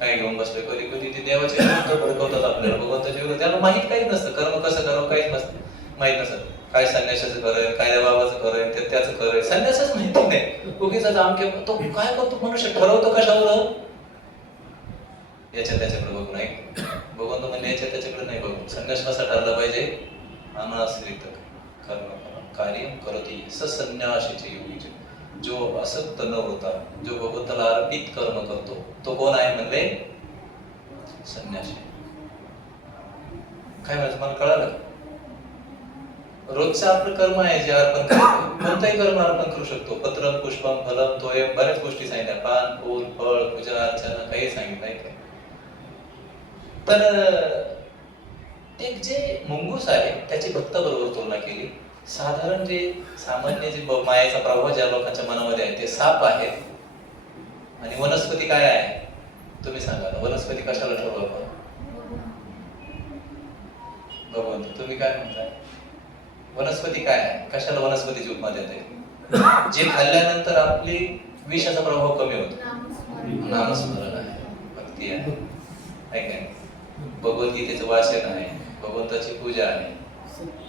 काय घेऊन बसले. कधी कधी ते देवाचे विरुद्ध भडकवतात आपल्याला, भगवंताच्या विरुद्ध. त्याला माहित काहीच नसतं, कर्म कसं करावं काहीच नसतं, माहित नसतं. काय संन्यासाचं खरंय, काय त्या बाबाचं खरंय, त्याचं खरंय, संन्यासच माहिती नाही. उगीच आमके तो काय करतो, मनुष्य ठरवतो कशावर? याच्या त्याच्याकडे बघून. ऐक, भगवंत म्हणजे याच्या त्याच्याकडे नाही बघून. संन्यास कसा ठरला पाहिजे? अनाश्रित कर्म कार्य करती संन्याशीचे योगीचे, जो असक्त न होता, जो भगवंताला अर्पित कर्म करतो, तो कोण आहे म्हणले? संन्यासी. काय म्हणजे मला कळालं? रोजचं आपलं कर्म आहे जे अर्पण करतो, कोणताही कर्म अर्पण करू शकतो. पत्रम पुष्पम फलम तोयम, बऱ्याच गोष्टी सांगितल्या, पान फूल फळ पूजा अर्चना काही सांगितलंय. तर एक जे मुंगूस आहे त्याची भक्त बरोबर तुलना केली. साधारण जे सामान्य जे मायेचा प्रभाव ज्या लोकांच्या मनामध्ये आहे ते साप आहे. आणि वनस्पती काय आहे तुम्ही सांगा ना? वनस्पती कशाला ठरवू आपण? भगवंत. तुम्ही काय म्हणताय? वनस्पती काय आहे? कशाला वनस्पतीची उपमा देते? जे खाल्ल्यानंतर आपली विषाचा प्रभाव कमी होतो. नामस्मरण आहे, भक्ती आहे, काय भगवद्गीतेचं वाचन आहे, भगवंताची पूजा आहे,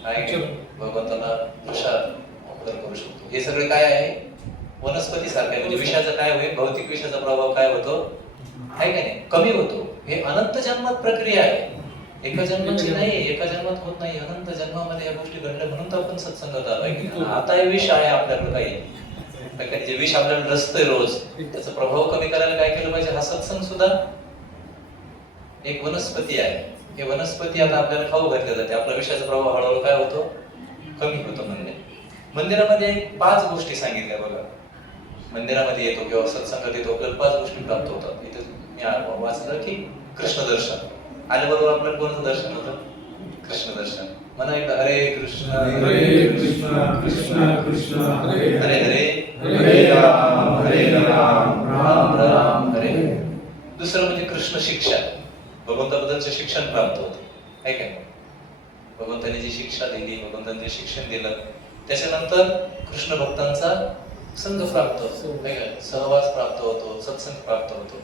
काय भगवंताला प्रसाद ऑफर करू शकतो. हे सगळे काय आहे? वनस्पती सारखे. म्हणजे विषाचा काय होईल? भौतिक विषाचा प्रभाव काय होतो? आहे का नाही? कमी होतो. हे अनंत जन्मात प्रक्रिया आहे, एका जन्माची नाही, एका जन्मात होत नाही. अनंत जन्मामध्ये या गोष्टी घडल्या म्हणून तर आपण सत्संगात आलोय. आता हे विष आहे आपल्याकडे काही, जे विष आपल्याला रचतंय रोज, त्याचा प्रभाव कमी करायला काय केलं पाहिजे? हा सत्संग सुद्धा एक वनस्पती आहे. हे वनस्पती आता आपल्याला खाऊ घातल्या जाते. आपला विषाचा प्रभाव हळूहळू काय होतो? कमी होतो. मंदिरामध्ये 5 गोष्टी सांगितल्या बघा. मंदिरामध्ये येतो किंवा सत्संगात येतो, आपल्याला 5 गोष्टी प्राप्त होतात. इथे मी वाचलं की कृष्ण दर्शन आल्याबरोबर आपल्याला कोणाचं दर्शन होतं? कृष्ण दर्शन. म्हणा एकदा, हरे कृष्ण हरे कृष्ण कृष्ण कृष्ण हरे हरे हरे, हरे राम राम राम हरे. दुसरं म्हणजे कृष्ण शिक्षा, भगवंताबद्दलचं शिक्षण प्राप्त होतं. आहे काय? भगवंताने जी शिक्षा दिली, भगवंताने जे शिक्षण दिलं, त्याच्यानंतर कृष्ण भक्तांचा संघ प्राप्त होतो, सहवास प्राप्त होतो, सत्संग प्राप्त होतो.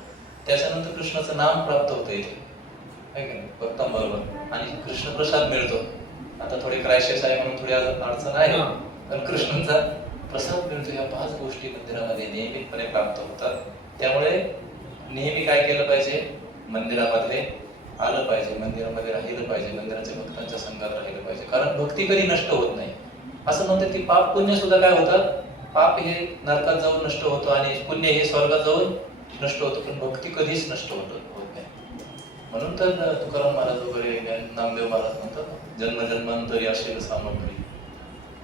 त्याच्यानंतर कृष्णाचं नाम प्राप्त होतं इथे, आहे का नाही, भक्तांबरोबर. आणि कृष्ण प्रसाद मिळतो. आता थोडी क्रायसिस आहे म्हणून थोडी अडचण आहे, पण कृष्णांचा प्रसाद मिळतो. या 5 गोष्टी मंदिरामध्ये नियमितपणे प्राप्त होतात. त्यामुळे नेहमी काय केलं पाहिजे? मंदिरामध्ये आलं पाहिजे, मंदिरामध्ये राहिलं पाहिजे, मंदिराच्या भक्तांच्या संघात राहिलं पाहिजे. कारण भक्ती कधी नष्ट होत नाही. असं म्हणतात की पाप पुण्य सुद्धा काय होतात? पाप हे नरकात जाऊन नष्ट होतं आणि पुण्य हे स्वर्गात जाऊन नष्ट होतं, पण भक्ती कधीच नष्ट होत नाही. म्हणून तर तुकाराम महाराज वगैरे नामदेव महाराज म्हणतात जन्मजन्मांतरी असेल सामग्री.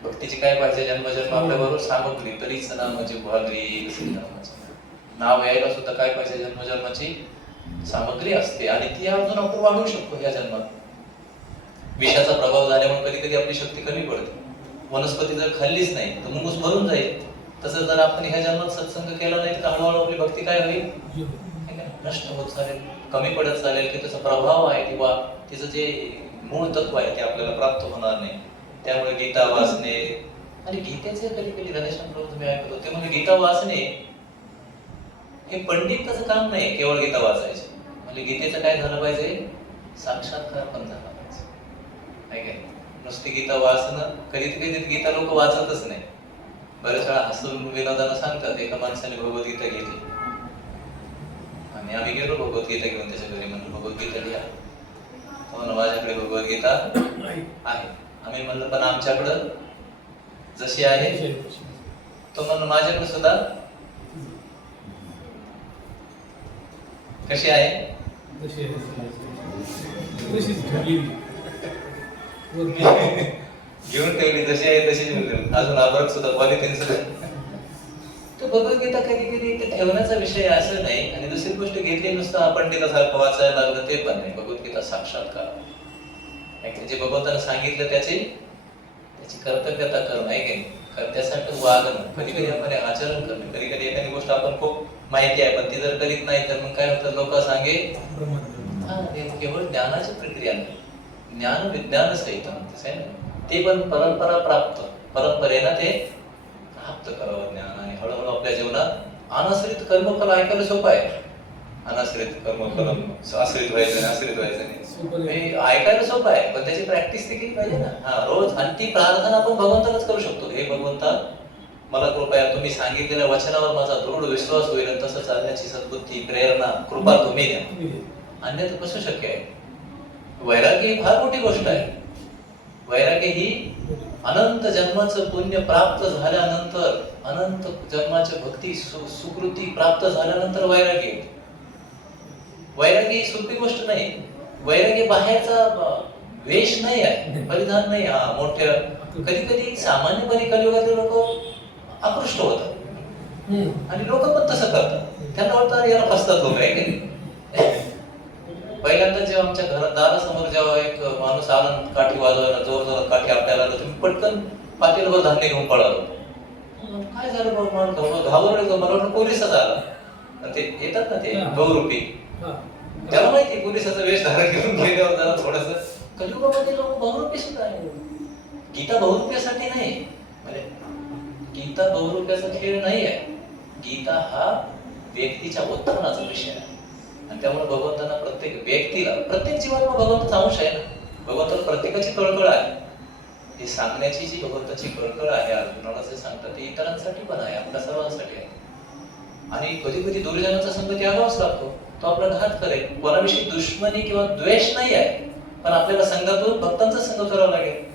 भक्तीची काय पाहिजे? जन्मजन्म आपल्या बरोबर सामग्री, तरीच नामाची भागरी येईल नामाची. नाव यायला सुद्धा काय पाहिजे? जन्मजन्माची सामग्री असते आणि ती अजून आपण वाढवू शकतो या जन्मात. विषाचा प्रभाव झाल्यामुळे कधी कधी आपली शक्ती कमी पडते. वनस्पती जर खाल्लीच नाही तर मुंगूस भरून जाईल. तसं जर आपण ह्या जन्मात सत्संग केला नाही तर हळूहळू आपली भक्ती काय होईल? नष्ट होत चालेल, कमी पडत चालेल, की त्याचा प्रभाव आहे किंवा तिचं जे मूळ तत्व आहे ते आपल्याला प्राप्त होणार नाही. त्यामुळे गीता वाचणे आणि गीतेचे कधी कधी गणेशन प्रभू तुम्ही ऐकत होते म्हणजे गीता वाचणे हे पंडिताचं काम नाही केवळ गीता वाचायचे. म्हणजे गीतेचं काय झालं पाहिजे? साक्षात्कार पण झाला पाहिजे. नाही काय? नुसती गीता वाचणं, कधी कधी गीता लोक वाचतच नाही. बऱ्याच वेळा हसून विनोदानं सांगतात एका माणसाने भगवद्गीता घेतली आणि आम्ही गेलो भगवद्गीता घेऊन त्याच्या घरी. म्हणलं भगवद्गीता लिहा. तो म्हणलं माझ्याकडे भगवद्गीता आहे. आम्ही म्हणलं पण आमच्याकडं जशी आहे. तो म्हणलं माझ्याकडे सुद्धा कशी आहे? घेऊन ठेवली जशी आहे तशीच मिळते. अजून अभ्रक सुद्धा पॉलिथिन सुद्धा. तर भगवद्गीता कधी कधी ते ठेवण्याचा विषय असं नाही. आणि दुसरी गोष्ट घेतली नुसतं पंडितासारखं वाचायला लागलं ते पण नाही. भगवद्गीता साक्षात्कार जे भगवंतानं सांगितलं त्याची कर्तव्यता करणं आहे की कारण त्यासाठी वागणं. कधी कधी आपण आचरण करणं. कधी कधी एखादी गोष्ट आपण खूप माहिती आहे पण ती जर करीत नाही तर मग काय होतं? लोक सांगे केवळ ज्ञानाची प्रक्रिया नाही, ज्ञान विज्ञान सहित आहे ना. ते पण परंपरा प्राप्त, परंपरेनं ते प्राप्त करावं ज्ञान. आणि हळूहळू आपल्या जीवनात अनाश्रित कर्मफल ऐकायला सोपं आहे. अनाश्रित कर्मफल आश्रित व्हायचं नाही, आश्रित व्हायचं नाही ऐकायला सोपं आहे पण त्याची प्रॅक्टिस देखील पाहिजे ना. हा रोज. आणि ती प्रार्थना आपण भगवंतालाच करू शकतो. हे भगवंता मला कृपया तुम्ही सांगितलेल्या वचनावर माझा दृढ विश्वास होईल आणि तसं चालण्याची सद्बुद्धी, प्रेरणा, कृपा तुम्ही द्या. अन्यथा कसं शक्य आहे? वैराग्य ही फार मोठी गोष्ट आहे. वैराग्य ही अनंत जन्माचं पुण्य प्राप्त झाल्यानंतर, अनंत जन्माच्या भक्ती सुकृती प्राप्त झाल्यानंतर वैराग्य. वैराग्य ही सोपी गोष्ट नाही. वैराग्य बाहेरचा वेश नाही आहे, परिधान नाही. हा मोठ्या कधी कधी सामान्यपणे कलियुगातले लोक आकृष्ट होतात आणि लोक पण तसं करतात. त्यांना वाटतं याला फसतात लोक आहे की. पहिल्यांदा जेव्हा आमच्या घरात दारासमोर जेव्हा एक माणूस आला काठी वाजवायला, जोर जोरात काठी आपल्याला तुम्ही पटकन पातेलभर धान्य घेऊन पळालो. काय झालं बाबा? घाबरलो. मला वाटलं पोलिसच आला. ते येतात ना ते बहुरूपी, त्याला माहिती पोलिसाचा वेश धारण घेऊन गेल्यावर जरा थोडस कलियुगामध्ये लोक बहुरूपी सुद्धा आहे. गीता बहुरूप्यासाठी नाही. म्हणजे गीता बहुरूप्याचा खेळ नाही आहे. गीता हा व्यक्तीच्या उत्थानाचा विषय आहे. आणि त्यामुळे भगवंतांना प्रत्येक व्यक्तीला, प्रत्येक जीवाला भगवंताचा अंश आहे ना. भगवंताला प्रत्येकाची कळकळ आहे. हे सांगण्याची जी भगवंताची कळकळ आहे अर्जुनाला जे सांगतात ते इतरांसाठी पण आहे, आपल्या सर्वांसाठी आहे. आणि कधी कधी दुर्जनाचा संग त्यागावाच लागतो. तो आपला घात करेल. कोणाविषयी दुश्मनी किंवा द्वेष नाही आहे पण आपल्याला संघातून भक्तांचा संघ करावा लागेल.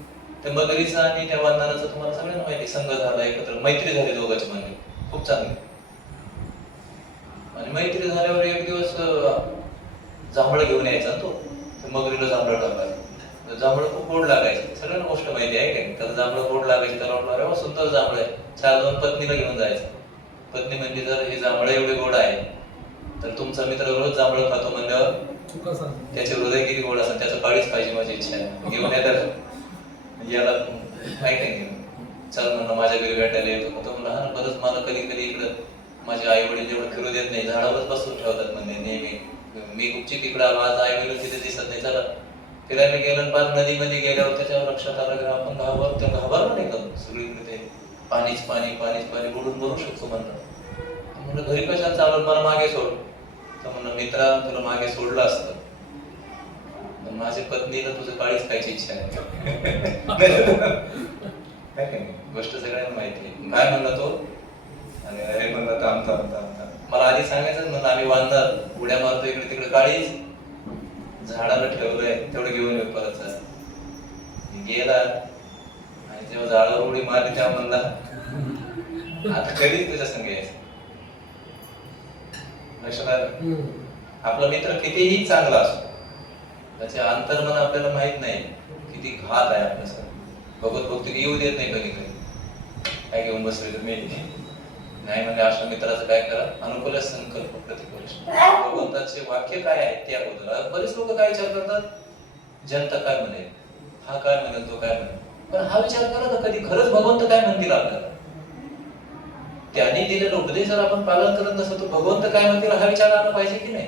त्या मगरीचा आणि त्या वानराचा तुम्हाला सगळ्यांना माहिती संघ झाला, एकत्र मैत्री झाली दोघांची. म्हणजे खूप चांगली. आणि मैत्री झाल्यावर एक दिवस जांभळं घेऊन यायचा तो. मगरीला जांभळं टाकायचं. जांभळं खूप गोड लागायचं. सगळ्यांना गोष्ट माहिती आहे काय. त्याला जांभळं गोड लागायचं. त्याला वाटलं अरे सुंदर जांभळं आहे. 4-2 पत्नीला घेऊन जायचं. पत्नी म्हणजे जर हे जांभळं एवढे गोड आहे तर तुमचा मित्र रोज जांभळं खातो म्हणल्यावर त्याचे हृदय किती गोड असेल. त्याचं पाळीच पाहिजे माझी इच्छा आहे. घेऊन येतात याला काय काय घेऊन चल म्हणलं माझ्या घरी भेटायला येतो. तो म्हणलं हा बरंच मला कधी कधी इकडं माझे आई वडील जेवढं फिरू देत नाही, झाडावर बसून ठेवतात म्हणजे नेहमी. मी गुपची तिकडं आज आई वडील तिथे दिसत नाही. चला फिरायला गेलं पार नदीमध्ये गेल्यावर त्याच्यावर लक्षात आलं आपण घाबरलो नाही का सगळीकडे ते पाणीच पाणी पाणीच पाणी बुडून मरू शकतो म्हणलं. म्हणलं घरी कशाला चालवत मला मागे सोड. तर म्हणलं मित्रा तुला मागे सोडलं असतं माझ्या पत्नीला तुझं काळीच खायची इच्छा आहे. काय काय गोष्ट सगळ्यांना माहिती आहे. काय म्हणला तो आणि अरे म्हणला थांब थांब थांब थांब. मला आधी सांगायचं म्हणून आम्ही वांदार उड्या मारतो इकडे तिकडे काळीच झाडाला ठेवलंय तेवढं घेऊन येऊ परत गेला आणि जेव्हा झाडावर उडी मारली तेव्हा म्हणला आता कधीच तुझ्या संग यायचं. लक्षात आलं? आपला मित्र कितीही चांगला असतो त्याचे अंतर्मन आपल्याला माहित नाही किती घात आहे आपल्यासाठी. भगवत भक्ती येऊ देत नाही कधी कधी. काय घेऊन बसले तुम्ही नाही म्हणजे अशा मित्राचं काय करा अनुकूल संकल्प प्रतिकूल. भगवंताचे वाक्य काय आहे ते अगोदर. बरेच लोक काय विचार करतात जनता काय म्हणेल, हा काय म्हणेल, तो काय म्हणेल. पण हा विचार करा तर कधी खरंच भगवंत काय म्हणतील आपल्याला. त्यांनी दिलेलं उपदेश जर आपण पालन करत नसतो तर भगवंत काय म्हणतील हा विचार आला पाहिजे की नाही.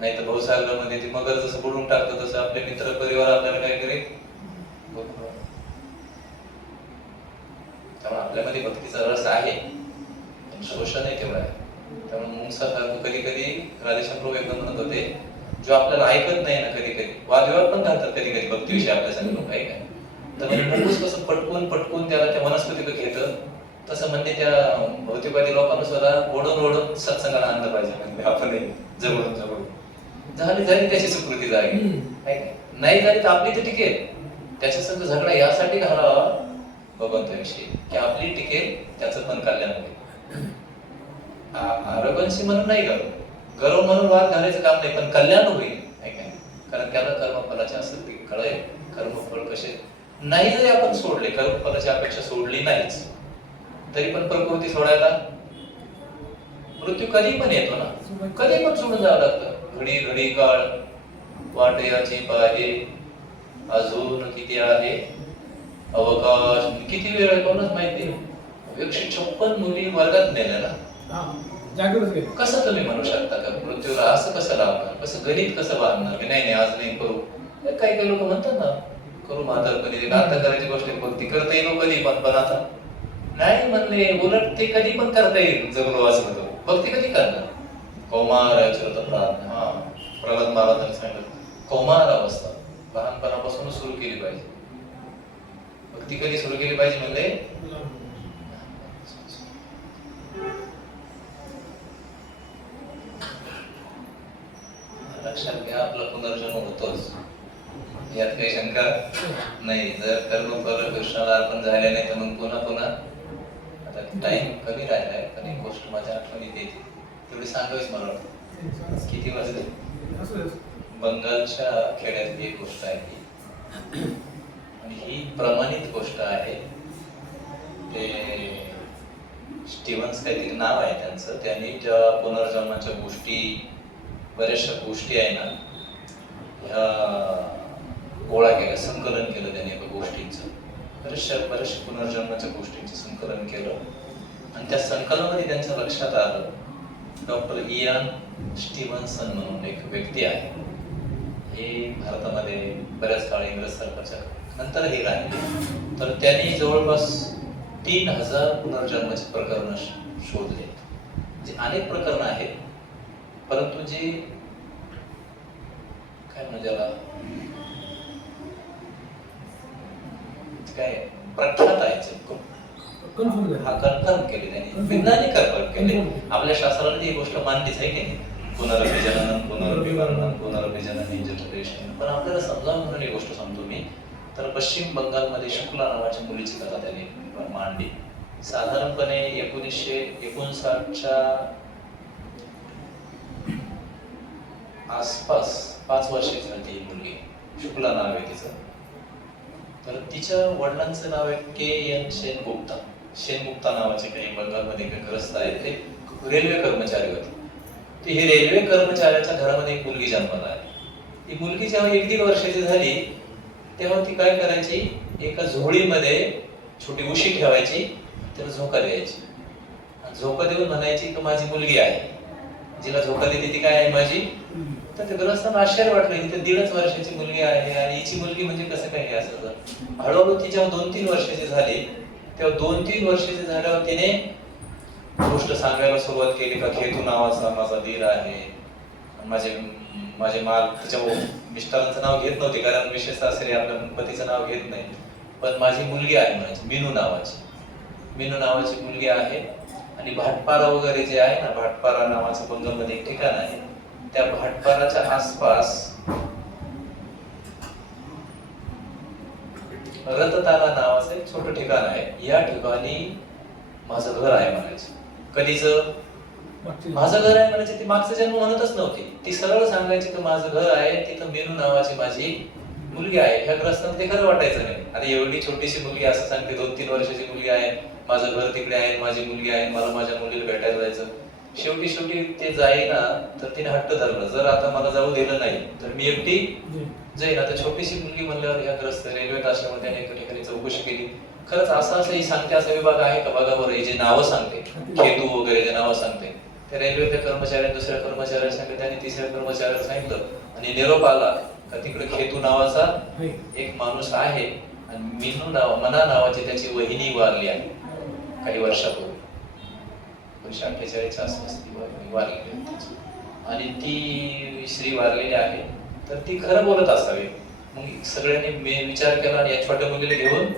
नाही तर भाऊसागरामध्ये ती मगर जसं बुडून टाकतं तसं आपले मित्र परिवार आपल्याला काय करेल. त्यामुळे आपल्यामध्ये भक्तीचा रस आहे पण शोषण आहे तेवढा आहे. त्यामुळे मुंगसा कधी कधी राधेश्याम प्रभू एकदम म्हणत होते जो आपल्याला ऐकत नाही ना कधी कधी वादविवाद पण घालतात कधी कधी भक्तीविषयी आपल्या सगळे लोक आहे काय तर मुंगूस कसं पटकून पटकून त्याला त्या वनस्पती घेतं तसं म्हणजे त्या भौतिकवादी लोकांना सुद्धा ओढून ओढून सत्संगाला आणलं पाहिजे. म्हणजे आपण जवळून जवळून झाली झाली त्याची सुकृती जागी नाही झाली तर आपली तर टिकेल. त्याच्या संग झगडा यासाठी घालावा भगवंताविषयी की आपली टिकेल त्याचं पण कल्याण होईल. आरोग्यांशी म्हणून नाही गर्व म्हणून वाद घालायचं काम नाही पण कल्याण होईल. कारण त्याला कर्मफलाचे असेल ते कळेल कर्मफळ कसे नाही जरी आपण सोडले कर्मफलाची अपेक्षा सोडली नाहीच तरी पण प्रकृती सोडायला मृत्यू कधी पण येतो ना. कधी पण सोडून जावं लागतं. घडी घडी काळ वाट याची पाहे अजून किती आहे अवकाश किती वेळ आहे कोणाच माहिती. 156 मुली वर्गात नेल्या ना. कसं तुम्ही म्हणू शकता का मृत्यूला असं कसं लावणार कसं गणित कसं बांधणार की नाही आज नाही करू. काही काही लोक म्हणतात ना करू म्हातारपणी आता करायची गोष्ट भक्ती करता येईल कधी पण आता नाही म्हणले उलट ते कधी पण करता येईल. जगलो वाचलो भक्ती कधी करणार. कौमार प्रार्थना प्रल्हाद महाराजांनी सांगितलं कौमार अवस्था लहानपणापासूनच सुरू केली पाहिजे. भक्ती कधी सुरू केली पाहिजे म्हणजे लक्षात घ्या आपला पुनर्जन्म होतोच यात काही शंका नाही. जर कर्मफल कृष्णाला अर्पण झाले नाही तर मग पुन्हा पुन्हा आता टाइम कमी राहिलाय पण एक गोष्ट माझ्या आठवणीत येते तेवढी सांगावीच मला वाटतं. किती वाजले. बंगालच्या खेड्यातली एक गोष्ट आहे ही आणि ही प्रमाणित गोष्ट आहे. ते स्टीव्हन्स काहीतरी नाव आहे त्यांचं. त्यांनी ज्या पुनर्जन्माच्या गोष्टी बऱ्याचशा गोष्टी आहे ना ह्या गोळा केल्या संकलन केलं त्यांनी एका गोष्टींचं बऱ्याचशा पुनर्जन्माच्या गोष्टींचं संकलन केलं आणि त्या संकलनामध्ये त्यांच्या लक्षात आलं डॉक्टर इयान स्टीव्हन्सन म्हणून एक व्यक्ती आहे. हे भारतामध्ये बऱ्याच काळ इंग्रज सरकारच्या नंतर हे राहिले. तर त्यांनी जवळपास 3000 पुनर्जन्माचे प्रकरण शोधले. जे अनेक प्रकरण आहेत परंतु जे काय म्हणजे काय प्रख्यात आहे कन्फर्म केले त्यांनी वैज्ञानिक कन्फर्म केले. आपल्या शास्त्राने ही गोष्ट मानलीच आहे की नाही पुनरपि जननम पुनरपि मरणम पुनरपि जननी जनरेशन. पण आपल्याला समजा म्हणून ही गोष्ट सांगतो मी तर पश्चिम बंगालमध्ये शुक्ला नावाच्या मुलीची कथा त्यांनी मांडली. साधारणपणे 1959च्या आसपास 5 वर्षाची झाली ही मुलगी. शुक्ला नाव आहे तिचं. तर तिच्या वडिलांचं नाव आहे के.एन. सेनगुप्ता. सेनगुप्ता नावाचे काही बंगालमध्ये ग्रस्त आहेत ते रेल्वे कर्मचारी होते. ते हे रेल्वे कर्मचाऱ्याच्या घरामध्ये एक मुलगी जन्माला आली. ती मुलगी जेव्हा 1-1.5 वर्षाची झाली तेव्हा ती काय करायची एका झोळीमध्ये छोटी उशी ठेवायची त्याला झोका द्यायची. झोका देऊन म्हणायची की माझी मुलगी आहे. जिला झोका दिली ती काय आहे माझी. तर ते ग्रस्तांना आश्चर्य वाटलं ही तर 1.5 वर्षाची मुलगी आहे आणि हिची मुलगी म्हणजे कसं काय हे असं. हळूहळू ती जेव्हा 2-3 वर्षाची झाली तेव्हा 2-3 वर्षाची झाल्यावर तिने गोष्ट सांगायला सुरुवात केली का खेतू नावाचा माझा दीर आहे माझे माझे माल तिच्या मिस्टरांचं नाव घेत नव्हते, कारण विशेषतः सासरे आपल्या पतीचं नाव घेत नाही. पण माझी मुलगी आहे म्हणायची, मीनू नावाची मुलगी आहे. आणि भाटपारा वगैरे जे आहे ना, भाटपारा नावाचं बंगालमध्ये एक ठिकाण आहे, त्या भाटपाराच्या आसपास रततारा नावाचं एक छोटं ठिकाण आहे. या ठिकाणी माझं घर आहे म्हणायचं. कधीच माझं घर आहे म्हणायचे, ती मागचा जन्म म्हणतच नव्हती, ती सरळ सांगायची की माझं घर आहे, तिथं मीनू नावाची माझी मुलगी आहे. ह्या ग्रस्तांना ते खरं वाटायचं नाही. आता एवढी छोटीशी मुलगी असं सांगते, 2-3 वर्षाची मुलगी आहे, माझं घर तिकडे आहे, माझी मुलगी आहे, मला माझ्या मुलीला भेटायला जायचं. शेवटी ते जाईना, तर तिने हट्ट धरला, जर आता मला जाऊ दिलं नाही तर मी एकटी जाईन. आता छोटीशी मुलगी म्हणल्यावर या ग्रस्त रेल्वे असल्यामुळे त्याने एका ठिकाणी चौकशी केली. खरंच असं ही सांगते असा विभाग आहे का बघा बरं, हे जे नावं सांगते, खेतू वगैरे जे नावं सांगते, त्या रेल्वेच्या कर्मचाऱ्याने दुसऱ्या कर्मचाऱ्याला सांगितलं, त्याने तिसऱ्या कर्मचाऱ्याला सांगितलं, आणि निरोप आला का तिकडे खेतू नावाचा एक माणूस आहे, आणि मना नावाची त्याची वहिनी वारली आहे काही वर्षापूर्वी, 1948च्या आसपास ती वारलेली होती. आणि ती स्त्री वारलेली आहे, तर ती खरं बोलत असावी. मग सगळ्यांनी विचार केला आणि या छोट्या मुलीला घेऊन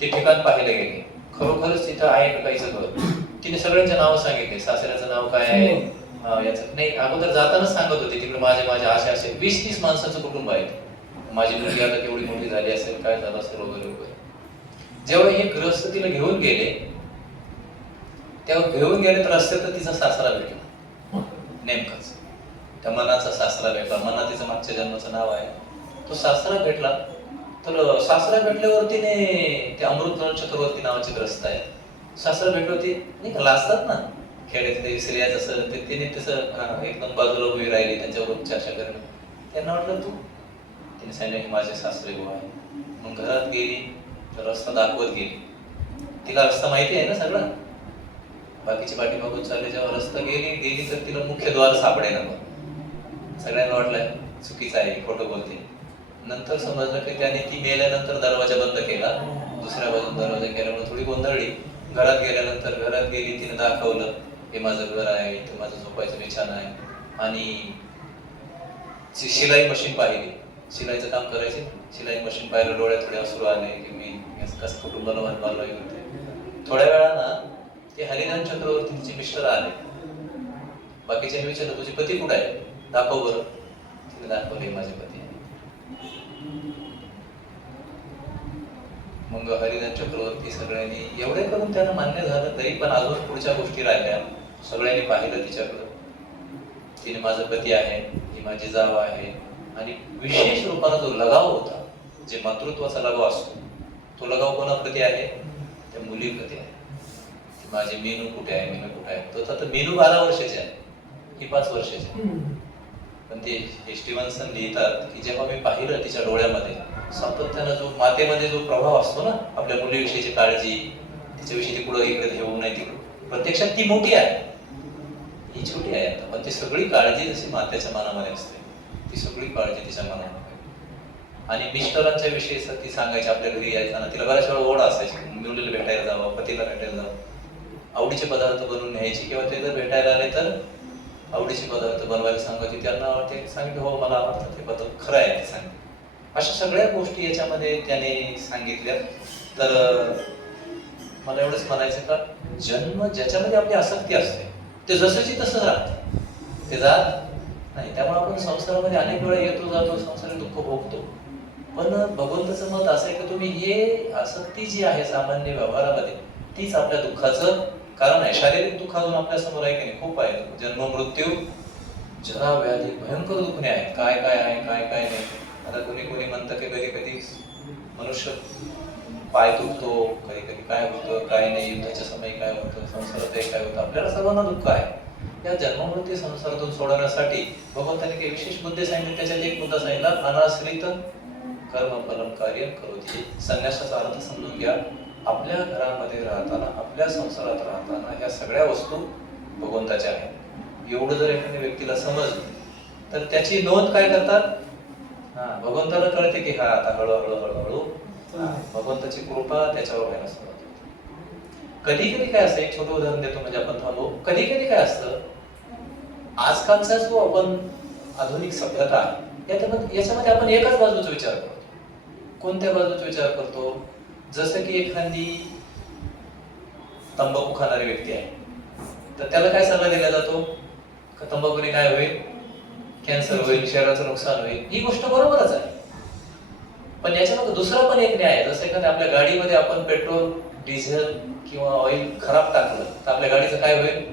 ते ठिकाण पाहायला गेले. खरोखरच तिथं आहे का काहीच घर. तिने सगळ्यांचे नाव सांगितले, सासऱ्याचं नाव काय आहे, याचं नाही, अगोदर जातानाच सांगत होते तिकडे माझे असे 20-30 माणसाचं कुटुंब आहे, माझी मुलगी आता केवढी मोठी झाली असेल, काय झालं असेल वगैरे वगैरे. जेव्हा हे ग्रस्त तिला घेऊन गेले, तेव्हा घेऊन गेले तर रस्त्यात तिचा सासरा भेटला. नेमकाच त्या मनाचा सासरा भेटला. मना तिचं मागच्या जन्माचं नाव आहे. तो सासरा भेटला, तर सासरा भेटल्यावरती ते अमृत चक्रवर्ती नावाचे ग्रस्त आहे. सासरा भेटवती नाही का, लाजतात ना खेड्यात, ते स्त्रिया जसं तिने तसं एकदम बाजूला उभी राहिली, त्यांच्यावर चर्चा करणं. त्यांना वाटलं तू, तिने सांगितलं की माझे सासरे भाऊ आहे. मग घरात गेली तर रस्ता दाखवत गेली. तिला रस्ता माहिती आहे ना सगळं, बाकीची पाठी बघून चालले. जेव्हा रस्ता गेली तर तिला मुख्य द्वार सापडेना. सगळ्यांना वाटलं चुकीचं आहे, खोटं बोलते. नंतर समजलं की त्याने ती मेल्यानंतर दरवाजा बंद केला, दुसऱ्या बाजून दरवाजा केल्यामुळे थोडी गोंधळली. घरात गेली, तिने दाखवलं हे माझं घर आहे, इथं माझं झोपायचं बिछाना आहे. आणि शिलाई मशीन पाहिली, शिलाईचं काम करायचे, शिलाई मशीन पाहिलं, डोळ्यात थोडे अश्रू आले की मी कसं कुटुंबाला वाढवायला होते. थोड्या वेळानं ते हरिनाथ चक्रवर्ती तिचे मिस्टर आले. बाकीच्या विचारलं तुझे पती कुठे आहे, दाखव बरं. तिने दाखवले माझे पती. मग हरिनाथ चक्रवर्ती सगळ्यांनी एवढे करून त्यांना मान्य झालं, तरी पण अजून पुढच्या गोष्टी राहिल्या. सगळ्यांनी पाहिलं तिच्याकडं, तिने माझा पती आहे, ही माझी जाव आहे. आणि विशेष रूपानं जो लगाव होता, जे मातृत्वाचा लगाव असतो, तो लगाव कोणाप्रती आहे, त्या मुलीप्रती आहे. माझी मीनू कुठे आहे. तो आता मीनू 12 वर्षाची आहे, ही 5 वर्षाची आहे. पण ते स्टीव्हन्सन लिहितात की जेव्हा मी पाहिलं तिच्या डोळ्यामध्ये सातत्यानं जो मातेमध्ये जो प्रभाव असतो ना, आपल्या मुलीविषयीची काळजी, तिच्याविषयी ती कुठं इकडे घेऊ नये तिकडे, प्रत्यक्षात ती मोठी आहे, ही छोटी आहे आता. पण ती सगळी काळजी जशी मातेच्या मनामध्ये असते, ती सगळी काळजी तिच्या मनामध्ये. आणि मिस्टरांच्या विषयी ती सांगायची, आपल्या घरी यायचा ना, तिला बऱ्याच वेळा ओढ असायची, मुलीला भेटायला जावं, पतीला भेटायला जावं. आवडीचे पदार्थ बनवून न्यायची, किंवा ते जर भेटायला आले तर आवडीचे पदार्थ बनवायला सांगायचे. त्यांना ते सांगितलं हो मला आवडतं ते पदार्थ, खरं आहे ते सांगितलं. अशा सगळ्या गोष्टी याच्यामध्ये त्याने सांगितल्या. तर मला एवढंच म्हणायचं का, जन्म ज्याच्यामध्ये आपली आसक्ती असते ते जसंची तसं राहते, ते जात नाही. त्यामुळे आपण संसारामध्ये अनेक वेळा येतो जातो, संसारात दुःख भोगतो. पण भगवंताचं मत असं आहे की तुम्ही हे आसक्ती जी आहे सामान्य व्यवहारामध्ये, तीच आपल्या दुःखाचं कारण आहे. शारीरिक दुःख अजून आपल्या समोर आहे की नाही, खूप आहे. जन्म मृत्यू जरा व्याधी भयंकर दुखणे आहेत, काय आहे काय नाही. आता कोणी म्हणतं की कधी मनुष्य पाय तुटतो, कधी काय होतं काय नाही, युद्धाच्या समयी काय होतं, संसारात काय होतं, आपल्याला सर्वांना दुःख आहे. या जन्ममृत्यू संसारातून सोडवण्यासाठी भगवंताने काही विशेष मुद्दे सांगितले. त्याच्यात एक मुद्दा सांगितला, अनाश्रित कर्म फलम कार्य करोति. संन्यासाचा अर्थ समजून घ्या. आपल्या घरामध्ये राहताना, आपल्या संसारात राहताना ह्या सगळ्या वस्तू भगवंताच्या आहेत. एवढं जर एखाद्या व्यक्तीला समजलं तर त्याची नोंद काय करतात, भगवंताला कळते की आता हळूहळू भगवंताची कृपा त्याच्यावर व्हायला सुरुवात होते. कधी काय असतं, एक छोटं उदाहरण देतो म्हणजे आपण थांबू. कधी काय असतं, आजकालचा जो आपण आधुनिक सभ्यता आहे याच्यामध्ये आपण एकच बाजूचा विचार करतो. कोणत्या बाजूचा विचार करतो? जसं की एखादी तंबाखू खाणारी व्यक्ती आहे, तर त्याला काय सल्ला दिला जातो? तंबाखूने काय होईल? कॅन्सर होईल, शरीराचं नुकसान होईल. ही गोष्ट बरोबरच आहे, पण याच्यामध्ये दुसरा पण एक न्याय आहे. जसं एखाद्या आपल्या गाडीमध्ये आपण पेट्रोल, डिझेल किंवा ऑइल खराब टाकलं तर आपल्या गाडीचं काय होईल?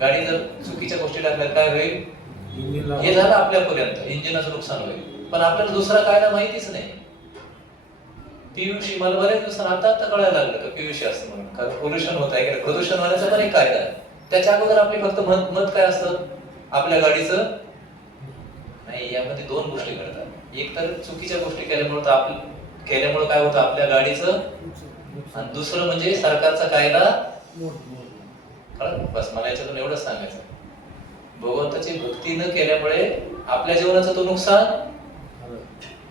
गाडी जर चुकीच्या गोष्टी टाकल्या काय होईल? हे झालं आपल्यापर्यंत, इंजिनाचं नुकसान होईल. पण आपल्याला दुसरा कायदा माहितीच नाही. पीयूसी मला बऱ्याच दिवसांनी आता कळायला लागलं का पीयूसी असतं म्हणून. कारण पोल्युशन होत आहे, प्रदूषण होण्याचा पण एक कायदा आहे. त्याच्या अगोदर आपली फक्त मत काय असतं? आपल्या गाडीचं नाही. यामध्ये दोन गोष्टी घडतात. एक तर चुकीच्या गोष्टी केल्यामुळे काय होतं आपल्या गाडीचं, आणि दुसरं म्हणजे सरकारचा कायदा. बस मला याच्यातून एवढंच सांगायचं, भगवंताची भक्ती न केल्यामुळे आपल्या जीवनाचं तो नुकसान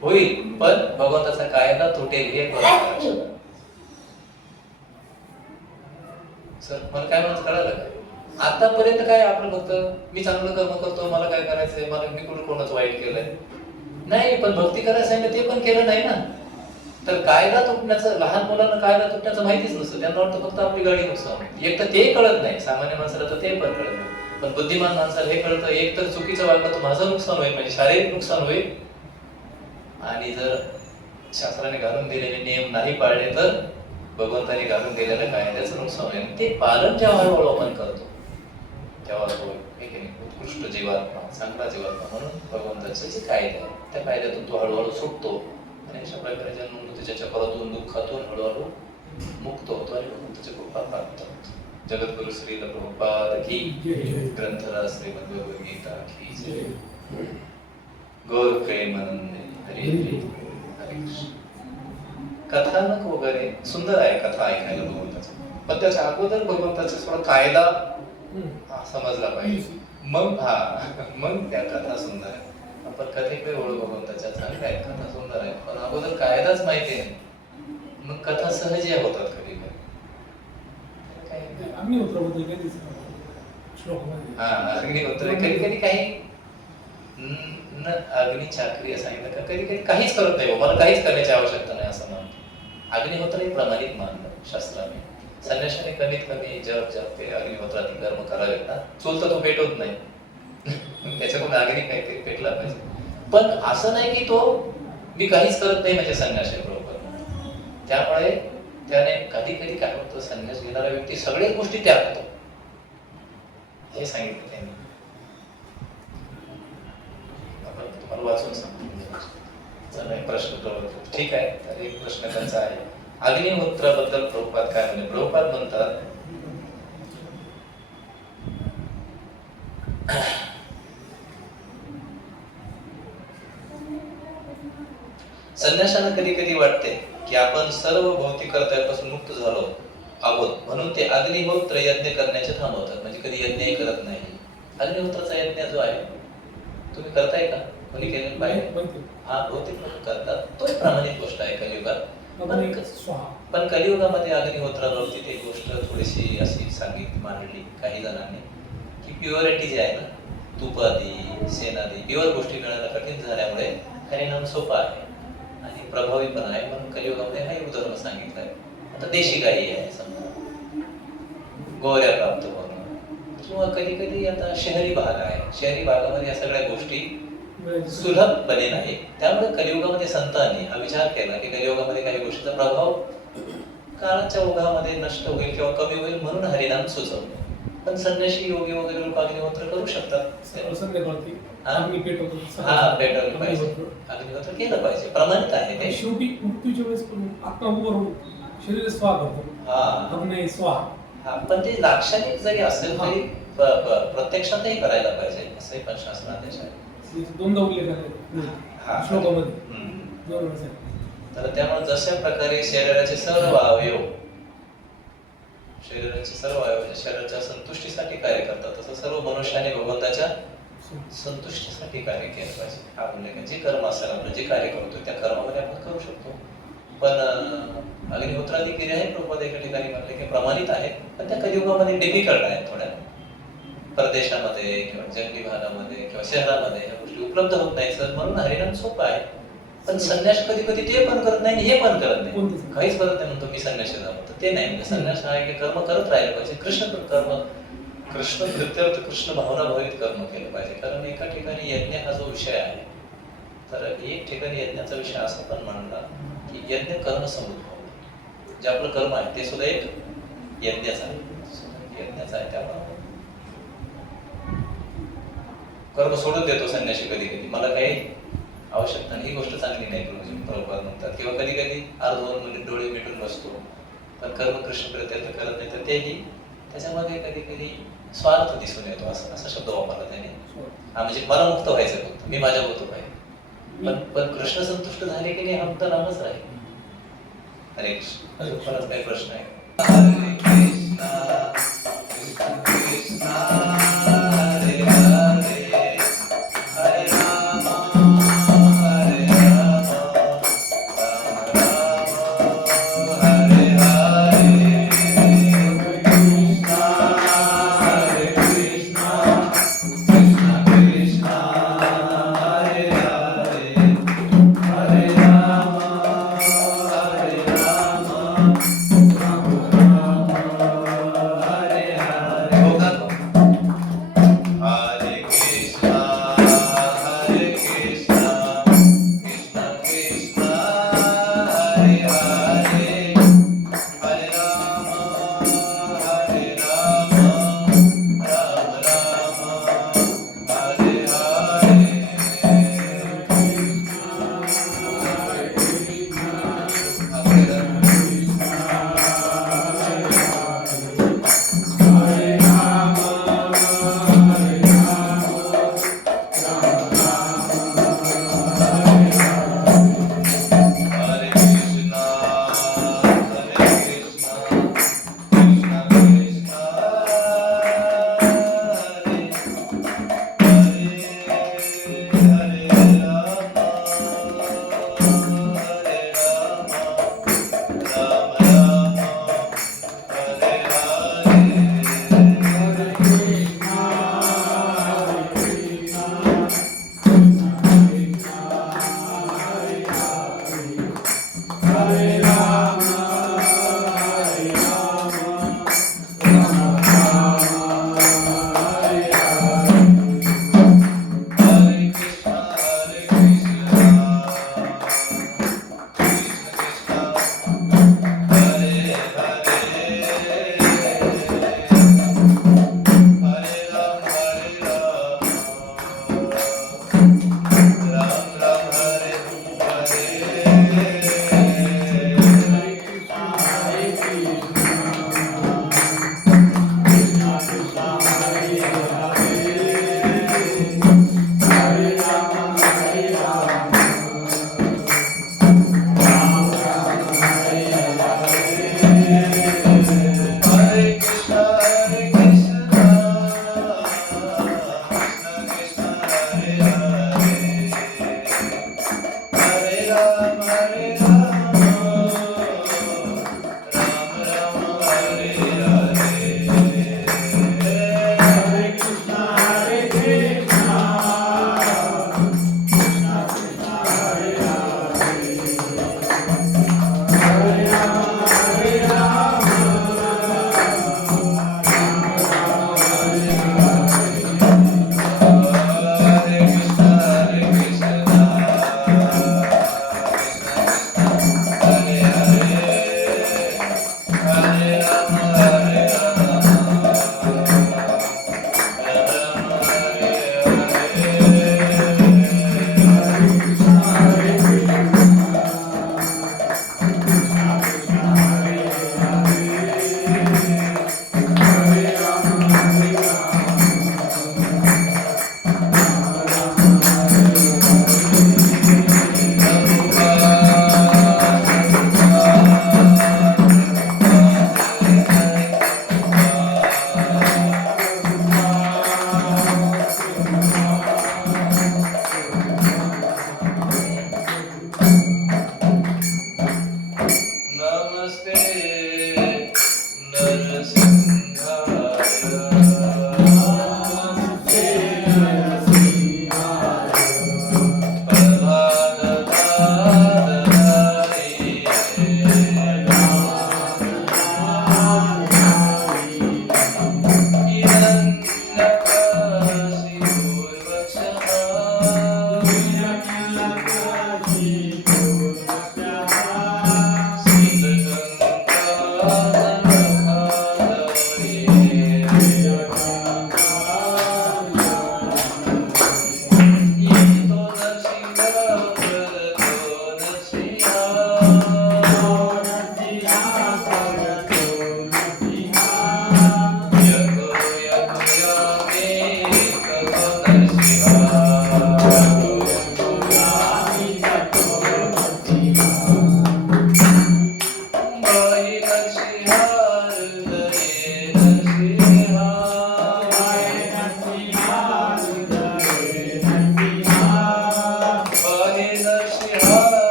होईल, पण भगवंताचा कायदा तुटेल. हे सर मला काय म्हणत कळालं का? आतापर्यंत काय आपण फक्त मी चांगलं कर्म करतो, मला काय करायचंय, मी कोणाचं वाईट केलंय नाही, पण भक्ती करायचं आहे ते पण केलं नाही ना. तर कायदा तुटण्याचं, लहान मुलांना कायदा तुटण्याचं माहितीच नसतं. त्यांना वाटतं फक्त आपली गाडी नुकसान. एक तर ते कळत नाही, सामान्य माणसाला तर ते पण कळत नाही, पण बुद्धिमान माणसाला हे कळतं. एक तर चुकीचं वागलं तर माझं नुकसान होईल, म्हणजे शारीरिक नुकसान होईल, आणि जर शास्त्राने घालून दिलेले नियम नाही पाळले तर भगवंताने घालून दिलेल्या कायद्याचं नुकसान होईल. ते पालन जेव्हा हळूहळू आपण करतो तेव्हा तो उत्कृष्ट जीवात्मा, चांगला जीवात्मा म्हणून भगवंताचे जे कायदे आहे त्या कायद्यातून तो हळूहळू सुटतो, आणि अशा प्रकारे जन्ममृत्यूच्या चक्रातून, दुःखातून हळूहळू मुक्त होतो आणि भगवंताची कृपा प्राप्त होतो. जगद्गुरु श्री प्रभुपाद की ग्रंथराज श्रीमद भगवद्गीता की जय. गौर प्रेमानंद हरी हरी कृष्ण. कथानक वगैरे सुंदर आहे कथा ऐकायला भगवंताचं, पण त्याच्या अगोदर भगवंताचा थोडा कायदा समजला पाहिजे, मग त्या कथा सुंदर आहे. आपण कथेकडे वळू, भगवंताच्या चांगल्या आहेत, कथा सुंदर आहे, पण अगोदर कायदाच माहिती नाही, मग कथा सहज या होतात. कधी अग्निहोत्र कधी कधी काही अग्नी चाकरी सांगितलं का, कधी कधी काहीच करत नाही, मला काहीच करण्याची आवश्यकता नाही असं म्हणतो. अग्निहोत्र हे प्रमाणित मानलं शास्त्राने. संन्याशाने कमीत कमी जप ते अग्निहोत्रातील कर्म करावेत ना. चूल तर तो पेटवत नाही, त्याच्याकडून अग्नी काहीतरी पेटला पाहिजे. पण असं नाही की तो मी काहीच करत नाही म्हणजे संन्यास आहे बरोबर. त्यामुळे त्याने कधी कधी काय होतं, संन्यास घेणारा व्यक्ती सगळ्याच गोष्टी त्यागतो, हे सांगितलं त्यांनी. तुम्हाला वाचून सांगतो. प्रश्न ठीक आहे. तर एक प्रश्न त्यांचा आहे, अग्निहोत्राबद्दल प्रभुपाद काय म्हणे? प्रभुपाद म्हणतात, संन्याशांना कधी कधी वाटते की आपण सर्व भौतिक कर्तव्यापासून मुक्त झालो आहोत, म्हणून ते अग्निहोत्र यज्ञ करण्याचे थांबवतात, म्हणजे कधी यज्ञही करत नाही. अग्निहोत्राचा यज्ञ जो आहे तुम्ही करताय का? कोणी केलेलं पाहिजे? हा, बहुतेक लोक करतात, तो एक प्रामाणिक गोष्ट आहे कलियुगात. पण कलियुगामध्ये अग्निहोत्रावरती ती गोष्ट थोडीशी अशी सांगितली मांडली काही जणांनी की प्युअरिटी जी आहे ना, तूप आदी, शेण आदी प्युअर गोष्टी मिळायला कठीण झाल्यामुळे हरिनाम सोपा आहे आणि प्रभावी पण आहे, म्हणून कलियुगामध्ये हा उदाहरण सांगितलंय. आता देशी गाई आहे समजा, गोऱ्या प्राप्त होणं, किंवा कधी कधी आता शहरी भाग आहे, शहरी भागामध्ये या सगळ्या गोष्टी सुलभपणे नाही. त्यामुळे कलियुगामध्ये संतांनी हा विचार केला की कलियुगामध्ये काही गोष्टीचा प्रभाव काळाच्या ओघामध्ये नष्ट होईल किंवा कमी होईल, म्हणून हरिनाम सुचवलं. पण संन्यासी योगी वगैरे लोक अग्निहोत्र करू शकतात. पेटवलं पाहिजे, अग्निहोत्र केलं पाहिजे, प्रमाणित आहे ते. शेवटी मृत्यूच्या वेळेस आत्मा उभं शरीर स्वाहा करतो. पण ते लाक्षणिक जरी असेल तरी प्रत्यक्षातही करायला पाहिजे, असंही पण शास्त्रात आहे. दोनदा उल्लेख आहे श्लोकामध्ये. तर त्यामुळे जशा प्रकारे शरीराचे सर्व अवयव शरीराच्या संतुष्टीसाठी कार्य करतात, तसं सर्व मनुष्याने भगवंताच्या संतुष्टीसाठी कार्य केलं पाहिजे. हा उल्लेख जे कर्म असेल, आपण जे कार्य करतो त्या कर्मामध्ये आपण करू शकतो. पण अग्निहोत्रादी क्रिया हे प्रभुपाद एका ठिकाणी म्हटले की प्रमाणित आहे, पण त्या कलियुगामध्ये डिफिकल्ट आहेत थोड्या. परदेशामध्ये किंवा जंगली भागामध्ये किंवा शहरामध्ये ह्या गोष्टी उपलब्ध होत नाही सर, म्हणून हरिनाम सोपं आहे. पण संन्यास कधी कधी ते पण करत नाही आणि हे पण करत नाही, कोणतं? काहीच करत नाही म्हणतो मी संन्याशी जावं, तर ते नाही. म्हणजे संन्यास हा आहे की कर्म करत राहिलं पाहिजे. कृष्ण कृत्यार्थ कृष्ण भावना भावित कर्म केलं पाहिजे. कारण एका ठिकाणी यज्ञ हा जो विषय आहे, तर एक ठिकाणी यज्ञाचा विषय असा पण मांडला की यज्ञ कर्म समृद्ध, जे आपलं कर्म आहे ते सुद्धा एक यज्ञाचा आहे. त्यामुळे कर्म सोडून देतो संन्याशी कधी कधी, मला काही आवश्यकता नाही. ही गोष्ट चांगली नाही प्रभुपाद म्हणतात. किंवा कधी कधी अर्धवट डोळे मिटून बसतो, पण कर्म कृष्ण प्रीत्यर्थ करत नाही, तर तेही त्याच्यामध्ये कधी कधी स्वार्थ दिसून येतो. असा शब्द वापरला त्याने. हा म्हणजे मला मुक्त व्हायचं फक्त, मी माझ्या होतो पाहिजे, पण कृष्ण संतुष्ट झाले की नाही, आमचं नामच राहील. हरे कृष्ण. परत काही प्रश्न आहे? हरे कृष्णा कृष्ण कृष्णा हरे हरे, हरे राम हरे Ram, Ram Ram Hare Hare. Hare Krishna, Krishna Krishna, Hare Hare, Hare Rama, Hare Rama, Rama Rama, Hare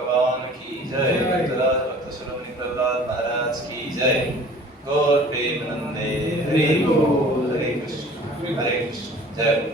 भगवान की जय, भक्तराज भक्त शिरोमणि प्रहलाद महाराज की जय। गौर प्रेमानंदे हरि बोल, हरे कृष्ण जय।